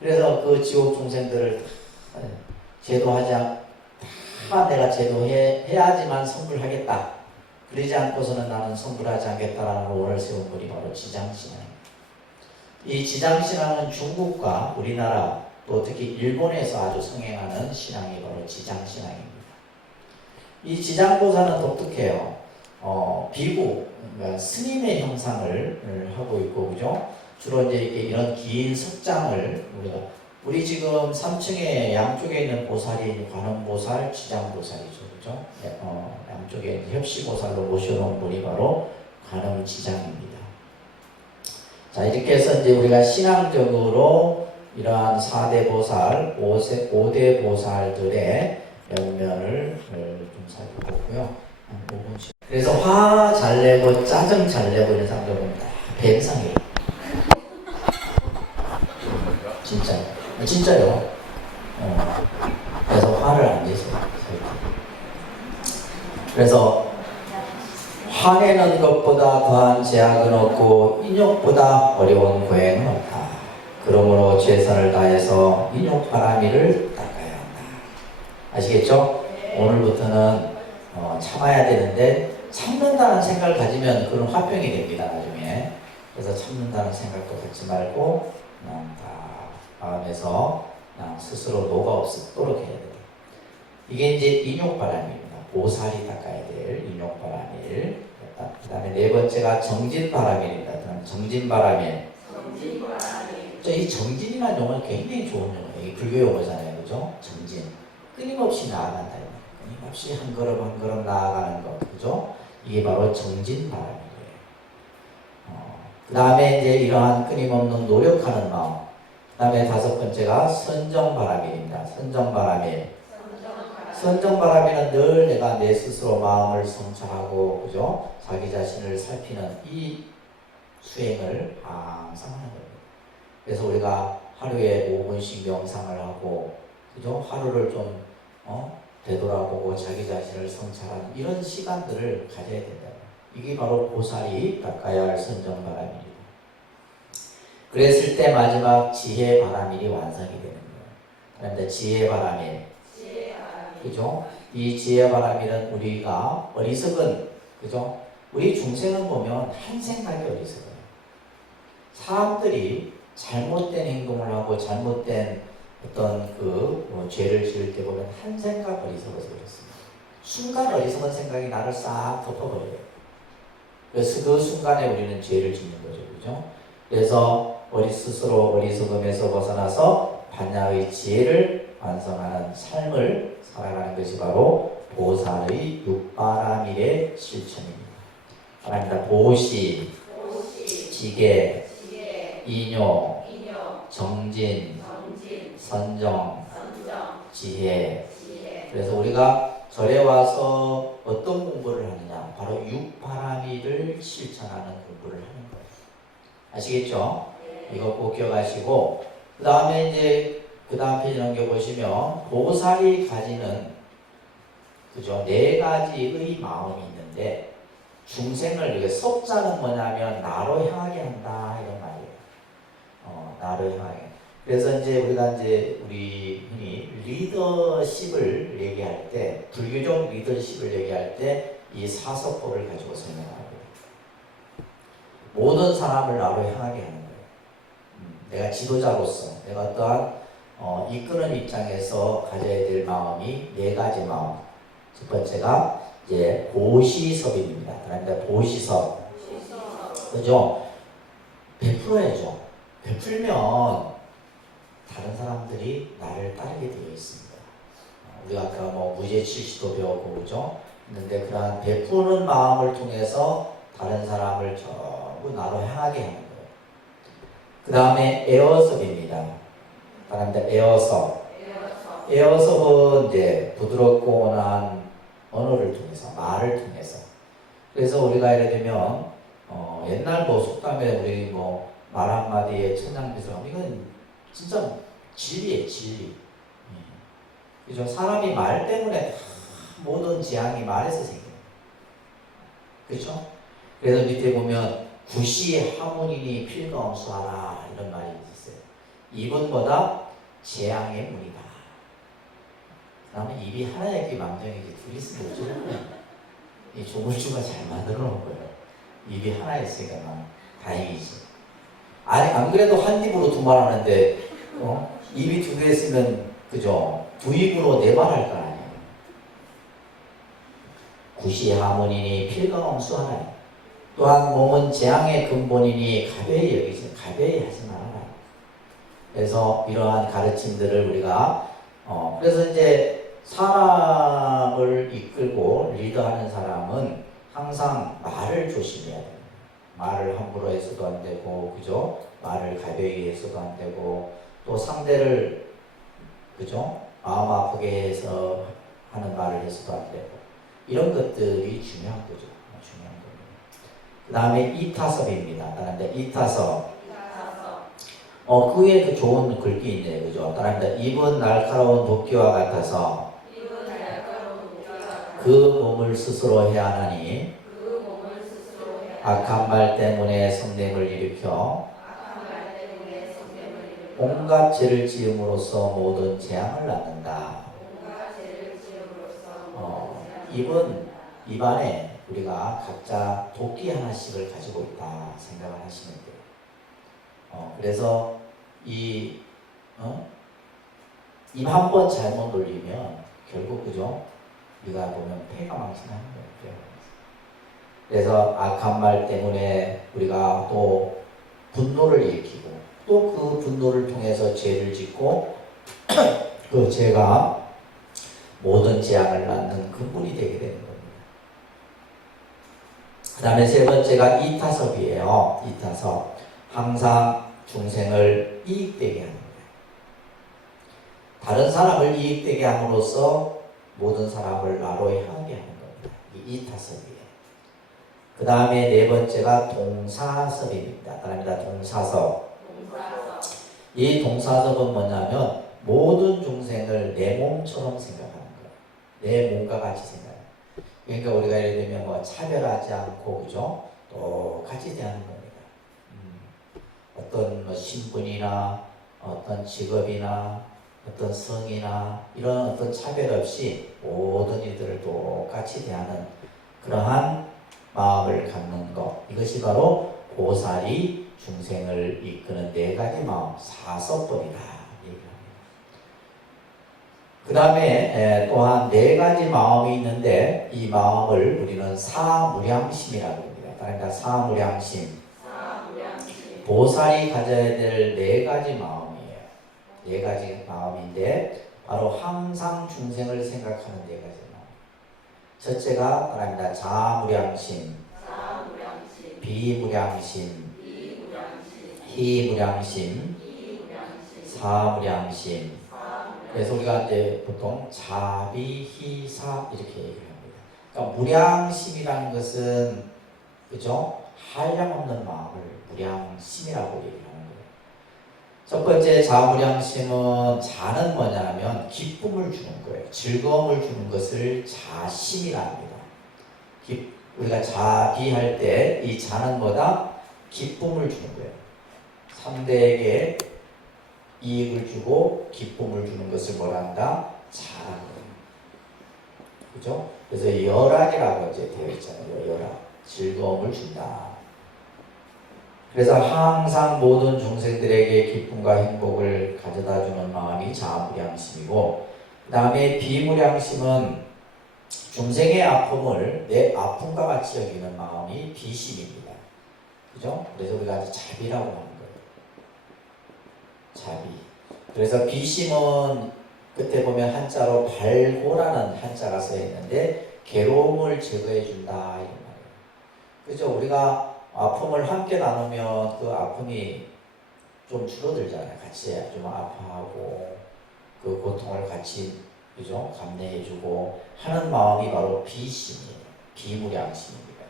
그래서 그 지옥 중생들을 제도하지 다 내가 제도해야지만 성불하겠다. 그러지 않고서는 나는 성불하지 않겠다라는 원을 세운 분이 바로 지장신앙입니다. 이 지장신앙은 중국과 우리나라 또 특히 일본에서 아주 성행하는 신앙이 바로 지장신앙입니다. 이 지장보살은 독특해요. 비구, 그러니까 스님의 형상을 하고 있고, 그죠? 주로 이제 이런 긴 석장을 우리 지금 3층에 양쪽에 있는 보살이 관음보살, 지장보살이죠, 그죠? 양쪽에 협시보살로 모셔놓은 분이 바로 관음지장입니다. 자, 이렇게 해서 이제 우리가 신앙적으로 이러한 4대 보살, 5대 보살들의 면면을 좀 살펴보고요. 한 5분씩. 그래서 화 잘 내고 짜증 잘 내고 이런 사람들은 다 뱀상이에요. 진짜요. 그래서 화를 안 내세요. 그래서 화내는 것보다 더한 제약은 없고 인욕보다 어려운 고행은 없다. 그러므로 최선을 다해서 인욕바라미를 닦아야 한다. 아시겠죠? 오늘부터는 참아야 되는데 참는다는 생각을 가지면 그런 화병이 됩니다. 나중에. 그래서 참는다는 생각도 갖지 말고 그냥 다 마음에서 그냥 스스로 녹아 없도록 해야 돼요. 이게 이제 인욕바람입니다. 보살이 닦아야 될 인욕바람일. 그 다음에 네 번째가 정진바람일입니다. 정진바람일. 이 정진이라는 용어는 굉장히 좋은 용어예요. 이게 불교 용어잖아요. 그죠? 정진. 끊임없이 나아간다. 끊임없이 한 걸음 한 걸음 나아가는 것. 그죠? 이게 바로 정진바람이에요. 그 다음에 이제 이러한 끊임없는 노력하는 마음. 그 다음에 다섯 번째가 선정바람일입니다. 선정바람일. 선정바람일은 늘 내가 내 스스로 마음을 성찰하고, 그죠? 자기 자신을 살피는 이 수행을 항상 하는 겁니다. 그래서 우리가 하루에 5분씩 명상을 하고, 그죠? 하루를 좀, 되돌아보고 자기 자신을 성찰하는 이런 시간들을 가져야 된다. 이게 바로 보살이 닦아야 할 선정바람일입니다. 그랬을 때 마지막 지혜바람일이 완성이 되는 거예요. 그런데 지혜바람일. 그죠? 이 지혜바람일은 우리가 어리석은, 그죠? 우리 중생은 보면 한 생각이 어리석어요. 사람들이 잘못된 행동을 하고 잘못된 어떤 죄를 지을 때 보면 한 생각 어리석어서 그렇습니다. 순간 어리석은 생각이 나를 싹 덮어버려요. 그래서 그 순간에 우리는 죄를 짓는 거죠. 그죠? 그래서 스스로 어리석음에서 벗어나서 반야의 지혜를 완성하는 삶을 살아가는 것이 바로 보살의 육바라밀의 실천입니다. 바랍니다. 보시, 지계, 인욕, 정진, 선정, 지혜. 그래서 우리가 절에 와서 어떤 공부를 하느냐? 바로 육바라밀을 실천하는 공부를 하는 거예요. 아시겠죠? 이거 꼭 기억하시고, 그 다음에 이제 그 다음 페이지 넘겨보시면 보살이 가지는, 그죠? 4가지의 마음이 있는데 중생을, 이게 속자는 뭐냐면 나로 향하게 한다 이런 말이에요. 나로 향하게. 그래서 이제 우리가 이제 우리 흔히 리더십을 얘기할 때, 불교적 리더십을 얘기할 때 이 사서법을 가지고 설명합니다. 모든 사람을 나로 향하게 하는 거예요. 내가 지도자로서 내가 어떠한 이끄는 입장에서 가져야 될 마음이 네 가지 마음. 첫 번째가 이제 보시섭입니다. 그런데 보시섭, 그죠? 베풀어야죠. 베풀면 다른 사람들이 나를 따르게 되어 있습니다. 우리가 아까 뭐 무죄칠시도 배웠고 그죠? 근데 그러한 베푸는 마음을 통해서 다른 사람을 전부 나로 향하게 하는 거예요. 그 다음에 에어섭입니다. 사람들 에어섭. 에어섭은 이제 부드럽고 온화한 언어를 통해서, 말을 통해서. 그래서 우리가 예를 들면 옛날 뭐 속담에 우리 뭐 말 한마디에 천냥비상, 이건 진짜 진리예요, 진리. 그죠? 사람이 말 때문에 다 모든 재앙이 말에서 생겨요. 그렇죠? 그래서 밑에 보면 구시 하문이니 필검수하라 이런 말이 있어요. 입은보다 재앙의 문이다. 그다음에 입이 하나였기 망정이지 둘이 있으면 어쩌면 이 조물주가 잘 만들어 놓은 거예요. 입이 하나였으니까 다행이지. 아니 안 그래도 한 입으로 두 말 하는데 입이 두 개 있으면 그죠? 두 입으로 네 말 할 거 아니에요. 구시 하문이니 필검수하라. 또한 몸은 재앙의 근본이니 가벼이 여기지, 가벼이 하지 말아라. 그래서 이러한 가르침들을 우리가 그래서 이제 사람을 이끌고 리더하는 사람은 항상 말을 조심해야 돼요. 말을 함부로 해서도 안 되고, 그죠? 말을 가벼이 해서도 안 되고, 또 상대를 그죠? 마음 아프게 해서 하는 말을 해서도 안 되고, 이런 것들이 중요한 거죠. 중요한 겁니다. 그 다음에 이타섭입니다. 다른데 이타섭. 그게 그 좋은 글귀 있네요. 그죠? 다른데 입은 날카로운 도끼와 같아서 그 몸을 스스로 해야 하나니 악한 말 때문에 성냄을 일으켜 온갖 죄를 지음으로써 모든 재앙을 낳는다. 입안에 우리가 각자 도끼 하나씩을 가지고 있다 생각을 하시면 돼요. 그래서 입 한 번 잘못 놀리면 결국 그죠? 우리가 보면 폐가 망신하는 거예요. 그래서 악한 말 때문에 우리가 또 분노를 일으키고 또 그 분노를 통해서 죄를 짓고 그 죄가 모든 재앙을 낳는 근본이 되게 되는 겁니다. 그 다음에 세 번째가 이타섭이에요. 이타섭. 항상 중생을 이익되게 하는 거예요. 다른 사람을 이익되게 함으로써 모든 사람을 나로 향하게 하는 겁니다. 이 이타섭이에요. 그 다음에 네 번째가 동사섭입니다. 따라합니다. 동사섭. 이 동사섭은 뭐냐면 모든 중생을 내 몸처럼 생각하는 거예요. 내 몸과 같이 생각해요. 그러니까 우리가 예를 들면 뭐 차별하지 않고 그죠? 똑같이 대하는 겁니다. 어떤 뭐 신분이나 어떤 직업이나 어떤 성이나 이런 어떤 차별 없이 모든 이들을 똑같이 대하는 그러한 마음을 갖는 것. 이것이 바로 보살이 중생을 이끄는 네 가지 마음, 사서법이다. 그 다음에 또한 네 가지 마음이 있는데 이 마음을 우리는 사무량심이라고 합니다. 그러니까 사무량심. 보살이 가져야 될 네 가지 마음이에요. 네 가지 마음인데 바로 항상 중생을 생각하는 네 가지 마음. 첫째가 바랍니다. 자무량심, 비무량심, 희무량심, 사무량심. 그래서 우리가 이제 보통 자비희사 이렇게 얘기를 합니다. 그러니까 무량심이라는 것은 그죠? 한량없는 마음을 무량심이라고 얘기를 하는 거예요. 첫 번째 자무량심은 자는 뭐냐면 기쁨을 주는 거예요. 즐거움을 주는 것을 자심이라 합니다. 우리가 자비할 때 이 자는 뭐다? 기쁨을 주는 거예요. 상대에게 이익을 주고 기쁨을 주는 것을 뭐란다? 자랑. 그죠? 그래서 열악이라고 이제 되어 있잖아요. 열악. 즐거움을 준다. 그래서 항상 모든 중생들에게 기쁨과 행복을 가져다 주는 마음이 자무량심이고, 그 다음에 비무량심은 중생의 아픔을 내 아픔과 같이 여기는 마음이 비심입니다. 그죠? 그래서 우리가 자비라고 하는 거예요. 자비. 그래서 비심은 그때 보면 한자로 발고라는 한자가 써 있는데 괴로움을 제거해 준다 이런 말이에요. 그죠? 우리가 아픔을 함께 나누면 그 아픔이 좀 줄어들잖아요. 같이 좀 아파하고 그 고통을 같이 그죠? 감내해주고 하는 마음이 바로 비심이에요. 비무량심입니다.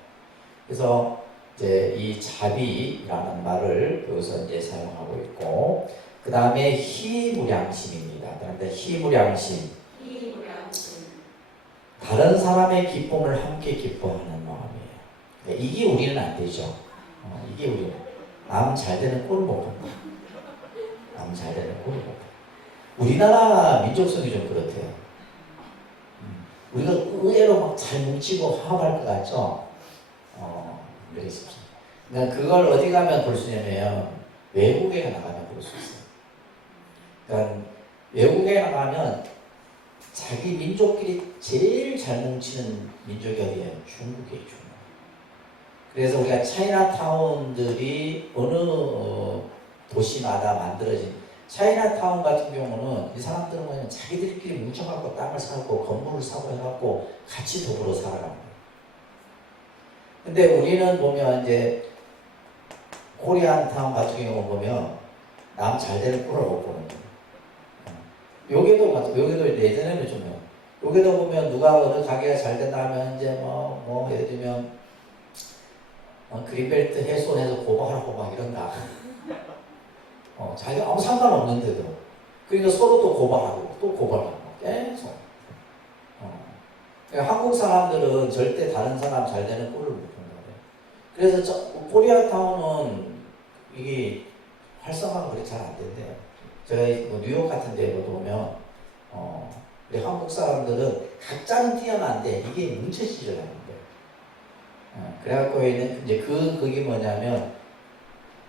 그래서 이제 이 자비라는 말을 여기서 이제 사용하고 있고, 그 다음에 희무량심입니다. 그런데 희무량심. 다른 사람의 기쁨을 함께 기뻐하는 마음이에요. 이게 우리는 안 되죠. 이게 우리는 남 잘 되는 꼴을 못 본다. 남 잘 되는 꼴을 못 본다. 우리나라 민족성이 좀 그렇대요. 우리가 의외로 막 잘 뭉치고 화합할 것 같죠? 그렇게 싶습니다. 그러니까 그걸 어디 가면 볼 수 있냐면 외국에 나가면 볼 수 있어요. 그러니까 외국에 나가면 자기 민족끼리 제일 잘 뭉치는 민족이 어디예요? 중국이에요. 중국. 그래서 우리가 차이나타운들이 어느 도시마다 만들어진 차이나타운 같은 경우는 이 사람들은 뭐냐면 자기들끼리 뭉쳐갖고 땅을 사고 건물을 사고 해갖고 같이 더불어 살아가는 거예요. 근데 우리는 보면 이제 코리안타운 같은 경우 보면 남 잘 되는 꼴을 못 보는 거예요. 여기도 예전에는 좀 여기도 보면 누가 어느 가게가 잘 된다 하면 이제 뭐 예를 들면 그린벨트 훼손해서 고발하고 막 이런다. 자기가 아무 상관없는데도. 그러니까 서로 또 고발하고 또 고발하고 계속. 그러니까 한국 사람들은 절대 다른 사람 잘 되는 꼴을 못 보는 거예요. 그래서 코리아타운은 이게 활성화가 그렇게 잘 안 된대요. 저희 뉴욕 같은 데 보면 우리 한국 사람들은 각자는 뛰어난데 이게 뭉쳐지질 않는 거예요. 그래갖고 이제 그게 뭐냐면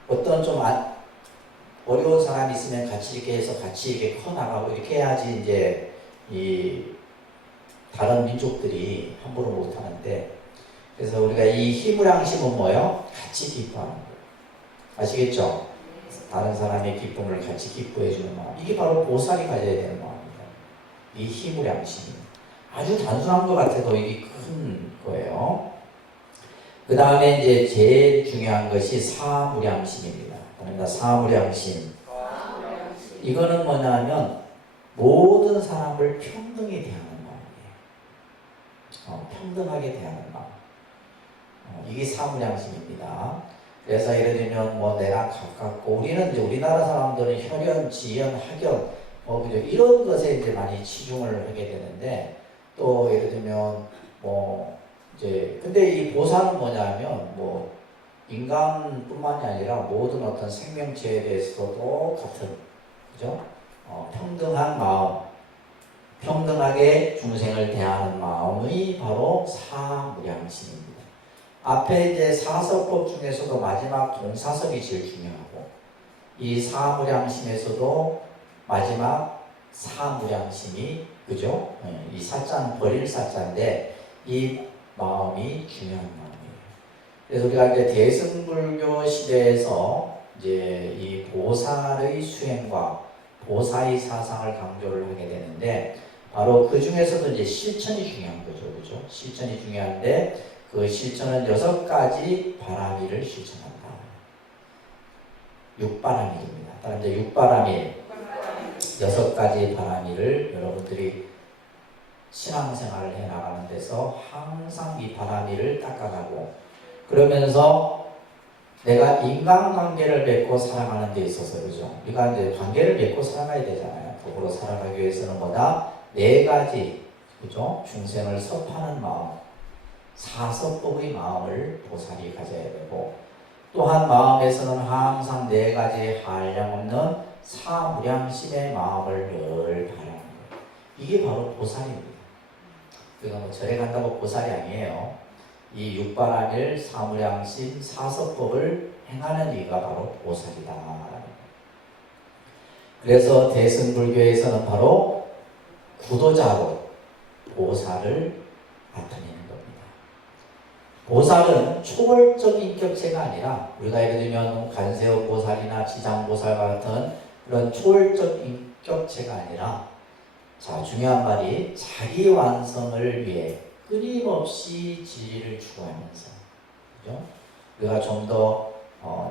어떤 좀 어려운 사람이 있으면 같이 이렇게 해서 같이 이렇게 커나가고 이렇게 해야지 이제 이 다른 민족들이 함부로 못하는데, 그래서 우리가 이 희무량심은 뭐예요? 같이 기뻐하는 거예요. 아시겠죠? 다른 사람의 기쁨을 같이 기뻐해주는 마음. 이게 바로 보살이 가져야 되는 마음입니다. 이 희무량심. 아주 단순한 것 같아도 이게 큰 거예요. 그 다음에 이제 제일 중요한 것이 사무량심입니다. 그러니까 사무량심. 이거는 뭐냐면 모든 사람을 평등히 대하는 마음이에요. 평등하게 대하는 마음. 이게 사무량심입니다. 그래서 예를 들면 뭐 내랑 가깝고 우리는 이제 우리나라 사람들은 혈연, 지연, 학연 그죠? 이런 것에 이제 많이 치중을 하게 되는데, 또 예를 들면 뭐 이제 근데 이 보살은 뭐냐면 뭐 인간뿐만이 아니라 모든 어떤 생명체에 대해서도 같은 그죠? 평등한 마음, 평등하게 중생을 대하는 마음이 바로 사무량심입니다. 앞에 이제 사서법 중에서도 마지막 동사섭이 제일 중요하고, 이 사무량심에서도 마지막 사무량심이 그죠? 이 사자는 버릴 사자인데 이 마음이 중요한 마음이에요. 그래서 우리가 이제 대승불교 시대에서 이제 이 보살의 수행과 보살의 사상을 강조를 하게 되는데, 바로 그 중에서도 이제 실천이 중요한 거죠. 그죠? 실천이 중요한데, 그 실천은 6가지 바라미를 실천한다. 6바라미입니다. 따라서 이제 6바라미, 6가지 바라미를 여러분들이 신앙생활을 해나가는 데서 항상 이 바라미를 닦아가고, 그러면서 내가 인간관계를 맺고 살아가는 데 있어서, 그죠? 우리가 이제 관계를 맺고 살아가야 되잖아요. 더불어 살아가기 위해서는 뭐다? 4가지, 그죠? 중생을 섭하는 마음, 사서법의 마음을 보살이 가져야 되고, 또한 마음에서는 항상 네 가지 한량없는 사무량심의 마음을 늘 바라는 거예요. 이게 바로 보살입니다. 그러니까 뭐 절에 간다고 보살이 아니에요. 이 육바라밀 사무량심 사서법을 행하는 이가 바로 보살이다. 그래서 대승불교에서는 바로 구도자로 보살을 나타내는 겁니다. 보살은 초월적 인격체가 아니라 우리가 예를 들면 간세어 보살이나 지장보살 같은 그런 초월적 인격체가 아니라 자, 중요한 말이 자기 완성을 위해 끊임없이 지혜를 추구하면서, 그죠? 우리가 좀 더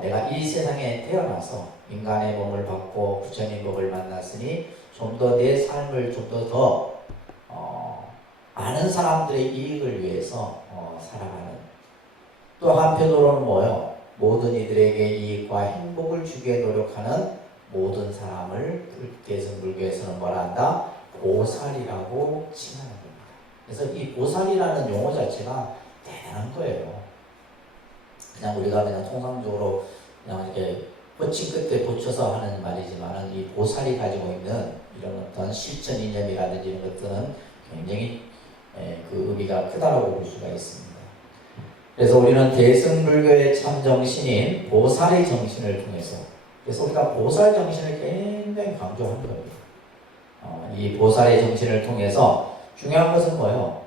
내가 이 세상에 태어나서 인간의 몸을 받고 부처님 법을 만났으니 좀 더 내 삶을 좀 더 많은 사람들의 이익을 위해서 살아가는. 또 한편으로는 뭐요? 모든 이들에게 이익과 행복을 주기에 노력하는 모든 사람을 대승불교에서는 뭐라 한다? 보살이라고 칭하는 겁니다. 그래서 이 보살이라는 용어 자체가 대단한 거예요. 그냥 우리가 그냥 통상적으로 그냥 이렇게 뻗친 끝에 붙여서 하는 말이지만은 이 보살이 가지고 있는 이런 어떤 실천 이념이라든지 이런 것들은 굉장히 그 의미가 크다라고 볼 수가 있습니다. 그래서 우리는 대승불교의 참 정신인 보살의 정신을 통해서, 그래서 우리가 보살 정신을 굉장히 강조하는 겁니다. 이 보살의 정신을 통해서 중요한 것은 뭐예요?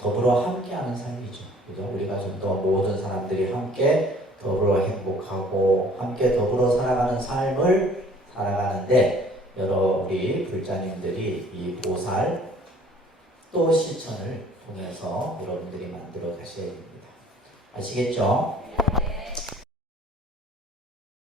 더불어 함께하는 삶이죠. 그죠? 우리가 좀 더 모든 사람들이 함께 더불어 행복하고 함께 더불어 살아가는 삶을 살아가는데 여러 우리 불자님들이 이 보살 또 실천을 통해서 여러분들이 만들어 가셔야 됩니다. 아시겠죠?